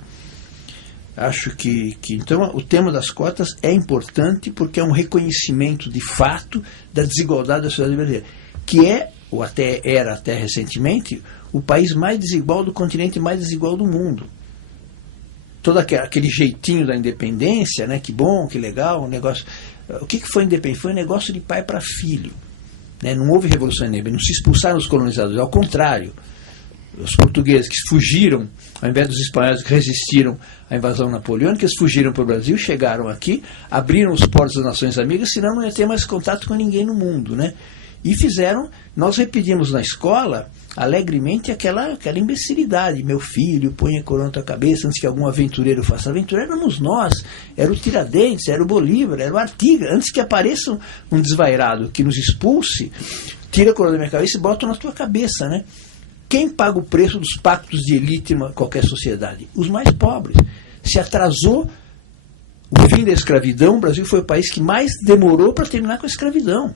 Acho que então o tema das cotas é importante porque é um reconhecimento de fato da desigualdade da sociedade brasileira, que era até recentemente o país mais desigual do continente, mais desigual do mundo. Todo aquele jeitinho da independência, né? Que bom, que legal, um negócio. O que foi a independência? Foi um negócio de pai para filho. Né? Não houve revolução negra, não se expulsaram os colonizadores, ao contrário. Os portugueses que fugiram, ao invés dos espanhóis que resistiram à invasão napoleônica, eles fugiram para o Brasil, chegaram aqui, abriram os portos das nações amigas, senão não ia ter mais contato com ninguém no mundo, né? E nós repetimos na escola, alegremente, aquela imbecilidade. Meu filho, põe a coroa na tua cabeça antes que algum aventureiro faça. Aventureiro éramos nós, era o Tiradentes, era o Bolívar, era o Artigas. Antes que apareça um desvairado que nos expulse, tira a coroa da minha cabeça e bota na tua cabeça, né? Quem paga o preço dos pactos de elite em qualquer sociedade? Os mais pobres. Se atrasou o fim da escravidão, o Brasil foi o país que mais demorou para terminar com a escravidão.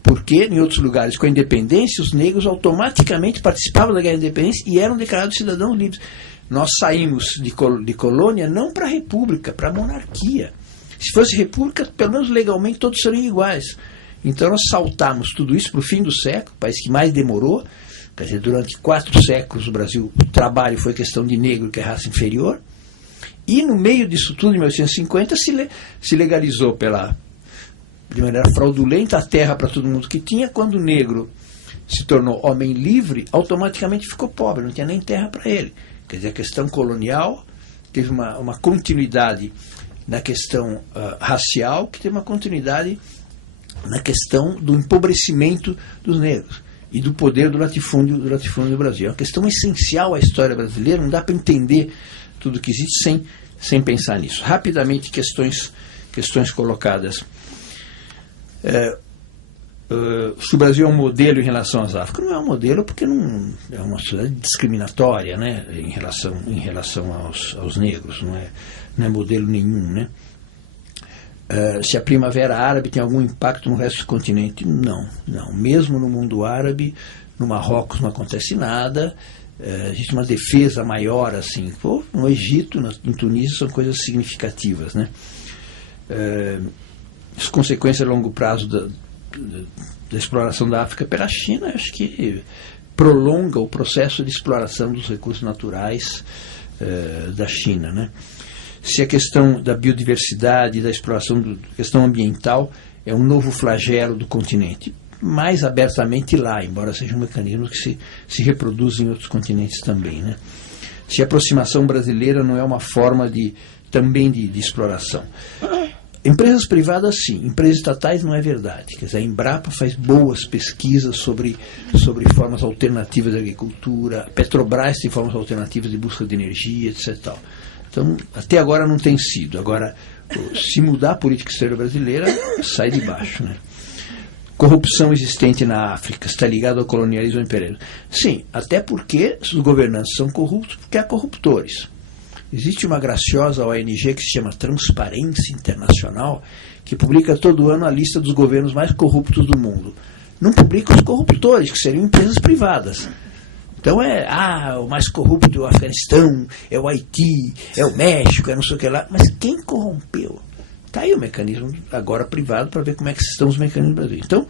Porque, em outros lugares, com a independência, os negros automaticamente participavam da guerra da independência e eram declarados cidadãos livres. Nós saímos de colônia não para a república, para a monarquia. Se fosse república, pelo menos legalmente, todos seriam iguais. Então nós saltamos tudo isso para o fim do século, o país que mais demorou. Quer dizer, durante 4 séculos o Brasil, o trabalho foi questão de negro, que é raça inferior. E no meio disso tudo, em 1850, se legalizou de maneira fraudulenta a terra para todo mundo que tinha. Quando o negro se tornou homem livre, automaticamente ficou pobre, não tinha nem terra para ele. Quer dizer, a questão colonial teve uma continuidade na questão racial, que teve uma continuidade na questão do empobrecimento dos negros e do poder do latifúndio no Brasil. É uma questão essencial à história brasileira, não dá para entender tudo que existe sem pensar nisso. Rapidamente, questões colocadas. Se o Brasil é um modelo em relação às Áfricas, não é um modelo porque não é uma sociedade discriminatória, né, em relação aos negros, não é modelo nenhum, né? Se a Primavera Árabe tem algum impacto no resto do continente? Não. Mesmo no mundo árabe, no Marrocos não acontece nada, existe uma defesa maior, assim. No Egito, em Tunísia, são coisas significativas, né? As consequências a longo prazo da exploração da África pela China, acho que prolonga o processo de exploração dos recursos naturais da China, né? Se a questão da biodiversidade, da exploração, da questão ambiental é um novo flagelo do continente, mais abertamente lá, embora seja um mecanismo que se reproduz em outros continentes também, né? Se a aproximação brasileira não é uma forma também de exploração. Empresas privadas, sim. Empresas estatais, não é verdade. Quer dizer, a Embrapa faz boas pesquisas sobre formas alternativas de agricultura, a Petrobras tem formas alternativas de busca de energia, etc. Tal. Então, até agora não tem sido. Agora, se mudar a política exterior brasileira, sai de baixo, né? Corrupção existente na África está ligada ao colonialismo imperial? Sim, até porque os governantes são corruptos porque há corruptores. Existe uma graciosa ONG que se chama Transparência Internacional, que publica todo ano a lista dos governos mais corruptos do mundo. Não publica os corruptores, que seriam empresas privadas. Então o mais corrupto é o Afeganistão, é o Haiti, é o México, é não sei o que lá. Mas quem corrompeu? Está aí o mecanismo agora privado para ver como é que estão os mecanismos do Brasil. Então,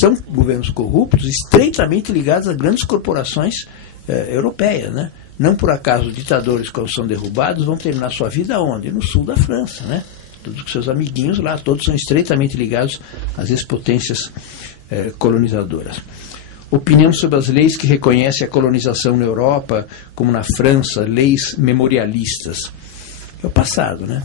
são governos corruptos estreitamente ligados a grandes corporações europeias, né? Não por acaso ditadores, quando são derrubados, vão terminar sua vida onde? No sul da França, né? Todos os seus amiguinhos lá, todos são estreitamente ligados às ex-potências colonizadoras. Opinião sobre as leis que reconhecem a colonização na Europa, como na França, leis memorialistas. É o passado, né?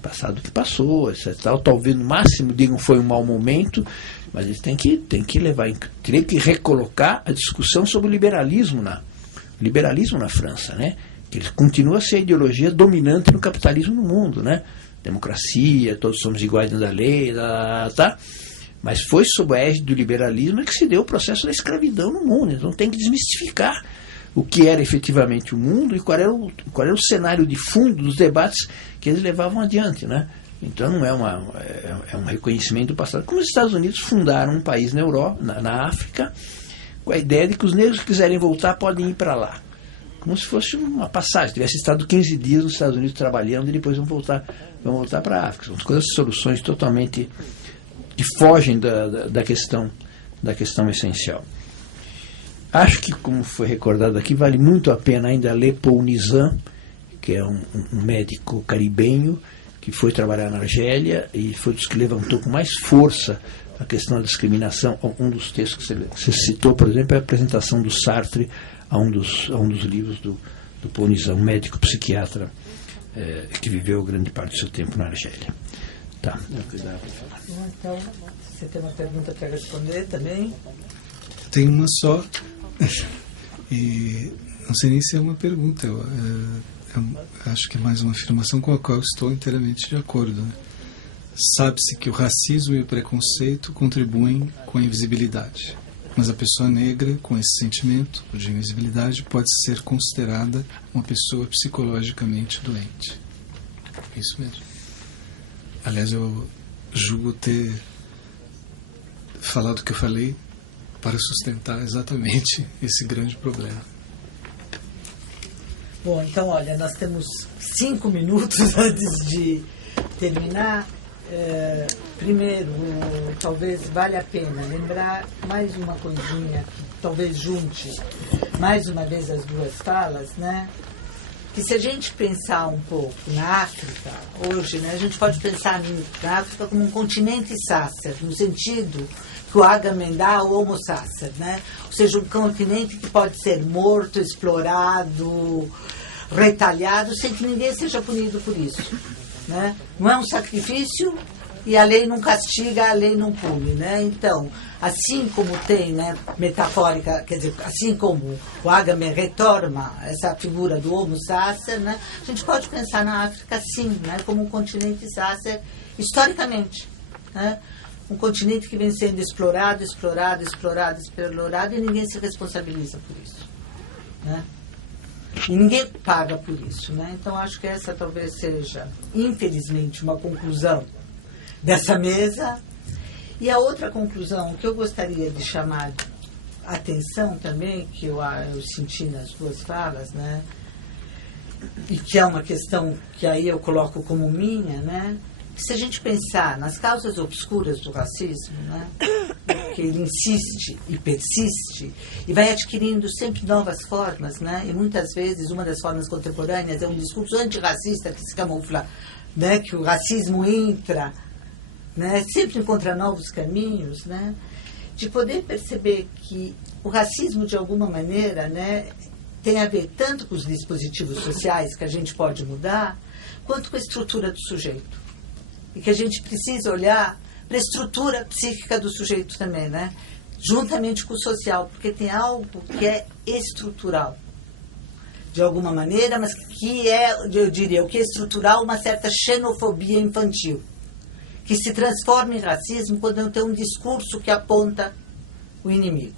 O passado que passou, etc. Talvez no máximo digam foi um mau momento, mas eles têm que levar, teria que recolocar a discussão sobre o liberalismo na França, né? Que ele continua a ser a ideologia dominante no capitalismo no mundo, né? Democracia, todos somos iguais dentro da lei, tá? Mas foi sob a égide do liberalismo que se deu o processo da escravidão no mundo. Então tem que desmistificar o que era efetivamente o mundo e qual era o cenário de fundo dos debates que eles levavam adiante, né? Então não é um reconhecimento do passado. Como os Estados Unidos fundaram um país na Europa, na África, com a ideia de que os negros que quiserem voltar podem ir para lá. Como se fosse uma passagem, tivesse estado 15 dias nos Estados Unidos trabalhando e depois vão voltar para a África. São soluções totalmente que fogem da questão essencial. Acho que, como foi recordado aqui, vale muito a pena ainda ler Paul Nizam, que é um médico caribenho que foi trabalhar na Argélia e foi dos que levantou com mais força a questão da discriminação. Um dos textos que você citou, por exemplo, é a apresentação do Sartre a um dos livros do Paul Nizam, um médico psiquiatra que viveu grande parte do seu tempo na Argélia. Tá. Então, você tem uma pergunta para responder também? Tem uma só. E não sei nem se é uma pergunta. Eu acho que é mais uma afirmação com a qual eu estou inteiramente de acordo. Né? Sabe-se que o racismo e o preconceito contribuem com a invisibilidade. Mas a pessoa negra, com esse sentimento de invisibilidade, pode ser considerada uma pessoa psicologicamente doente. É isso mesmo. Aliás, eu julgo ter falado o que eu falei para sustentar exatamente esse grande problema. Bom, então, olha, nós temos 5 minutos antes de terminar. Primeiro, talvez valha a pena lembrar mais uma coisinha, talvez junte mais uma vez as duas falas, né? que se a gente pensar um pouco na África, hoje, né, a gente pode pensar na África como um continente sacer, no sentido que o Agamben dá ao Homo sacer, né? Ou seja, um continente que pode ser morto, explorado, retalhado, sem que ninguém seja punido por isso. Né? Não é um sacrifício e a lei não castiga, a lei não pune. Né? Então, assim como tem, né, metafórica, quer dizer, assim como o Agamben retorna essa figura do Homo sacer, né, a gente pode pensar na África sim, né, como um continente sacer historicamente. Né? Um continente que vem sendo explorado e ninguém se responsabiliza por isso. Né? E ninguém paga por isso. Né? Então, acho que essa talvez seja, infelizmente, uma conclusão dessa mesa. E a outra conclusão que eu gostaria de chamar a atenção também, que eu senti nas duas falas, né? E que é uma questão que aí eu coloco como minha, né? Se a gente pensar nas causas obscuras do racismo, né, que ele insiste e persiste e vai adquirindo sempre novas formas, né, e muitas vezes uma das formas contemporâneas é um discurso antirracista que se camufla, né, que o racismo entra, né, sempre encontra novos caminhos, né, de poder perceber que o racismo, de alguma maneira, né, tem a ver tanto com os dispositivos sociais que a gente pode mudar, quanto com a estrutura do sujeito. E que a gente precisa olhar para a estrutura psíquica do sujeito também, né? Juntamente com o social, porque tem algo que é estrutural, de alguma maneira, mas que é, eu diria, o que é estrutural, uma certa xenofobia infantil, que se transforma em racismo quando tem um discurso que aponta o inimigo.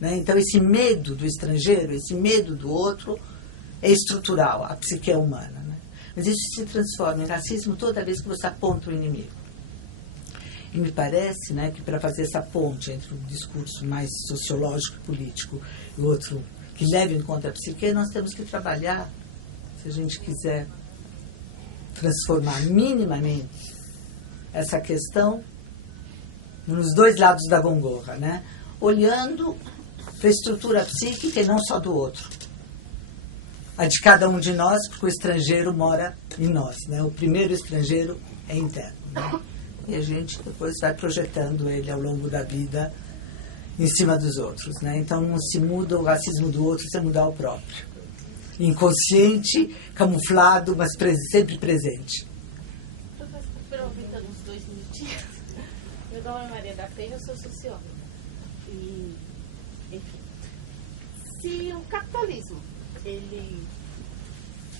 Né? Então, esse medo do estrangeiro, esse medo do outro, é estrutural, a psique é humana. Né? Mas isso se transforma em racismo toda vez que você aponta o inimigo. E me parece, né, que para fazer essa ponte entre um discurso mais sociológico e político e outro que leve em conta a psique, nós temos que trabalhar, se a gente quiser transformar minimamente essa questão nos dois lados da gongorra, né? Olhando para a estrutura psíquica e não só do outro. A de cada um de nós, porque o estrangeiro mora em nós, né? O primeiro estrangeiro é interno, né? E a gente depois vai projetando ele ao longo da vida em cima dos outros, né? Então não se muda o racismo do outro sem mudar o próprio. Inconsciente, camuflado, mas sempre presente. Aproveitando uns 2 minutinhos, meu nome é Maria da Penha, eu sou socióloga. E, enfim, se o capitalismo ele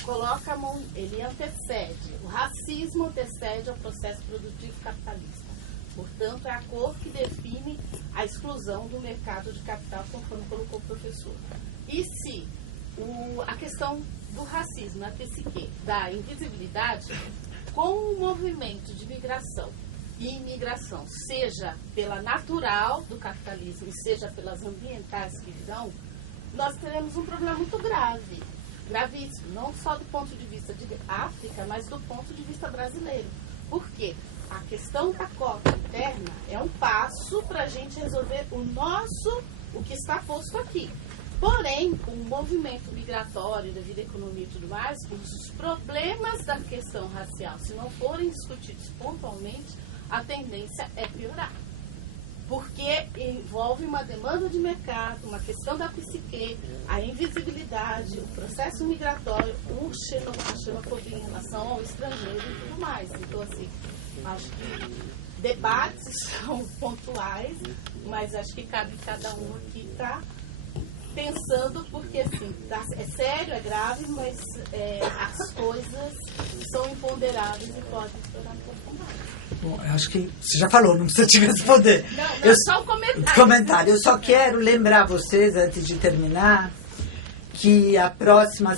coloca a mão, ele antecede, o racismo antecede ao processo produtivo capitalista. Portanto, é a cor que define a exclusão do mercado de capital, conforme colocou o professor. E se a questão do racismo na psique, da invisibilidade, com o movimento de migração e imigração, seja pela natural do capitalismo e seja pelas ambientais que virão, nós teremos um problema muito grave, gravíssimo, não só do ponto de vista de África, mas do ponto de vista brasileiro. Por quê? A questão da cota interna é um passo para a gente resolver o que está posto aqui. Porém, com o movimento migratório, devido à economia e tudo mais, os problemas da questão racial, se não forem discutidos pontualmente, a tendência é piorar. Porque envolve uma demanda de mercado, uma questão da psique, a invisibilidade, o processo migratório, a xenofobia em relação ao estrangeiro e tudo mais. Então, assim, acho que debates são pontuais, mas acho que cabe cada um aqui estar pensando, porque assim, é sério, é grave, mas as coisas são imponderáveis e podem explorar um pouco mais. Bom, eu acho que você já falou, não precisa te responder. Não, só um comentário. Eu só quero lembrar vocês, antes de terminar, que a próxima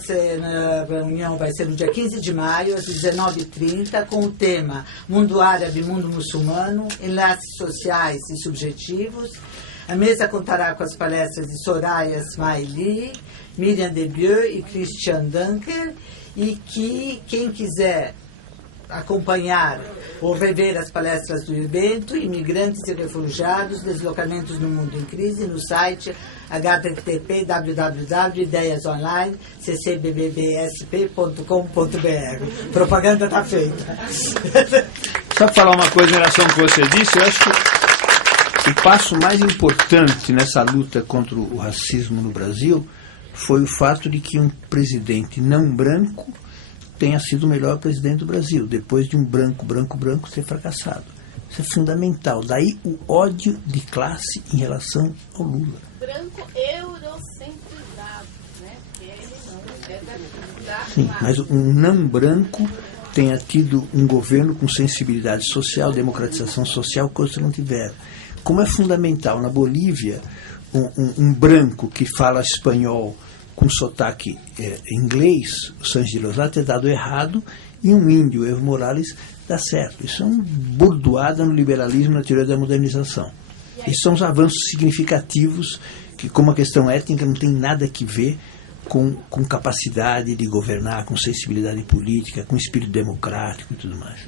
reunião vai ser no dia 15 de maio, às 19h30, com o tema Mundo Árabe e Mundo Muçulmano, Enlaces Sociais e Subjetivos. A mesa contará com as palestras de Soraya Smaili, Miriam Debieux e Christian Dunker, e que quem quiser acompanhar ou rever as palestras do evento, Imigrantes e Refugiados, Deslocamentos no Mundo em Crise, no site http://ideiasonline.ccbbbsp.com.br. Propaganda está feita. Só falar uma coisa em relação ao que você disse, eu acho que o passo mais importante nessa luta contra o racismo no Brasil foi o fato de que um presidente não branco tenha sido o melhor presidente do Brasil, depois de um branco ter fracassado. Isso é fundamental. Daí o ódio de classe em relação ao Lula. Branco eurocentrizado, né? Porque ele não deve dar. Sim, mas um não branco tenha tido um governo com sensibilidade social, democratização social, coisa que não tiveram. Como é fundamental na Bolívia, um branco que fala espanhol com sotaque inglês, o Sánchez de Lozada, ter dado errado, e um índio, Evo Morales, dá certo. Isso é uma bordoada no liberalismo e na teoria da modernização. Esses são os avanços significativos que, como a questão étnica, não tem nada a ver com capacidade de governar, com sensibilidade política, com espírito democrático e tudo mais.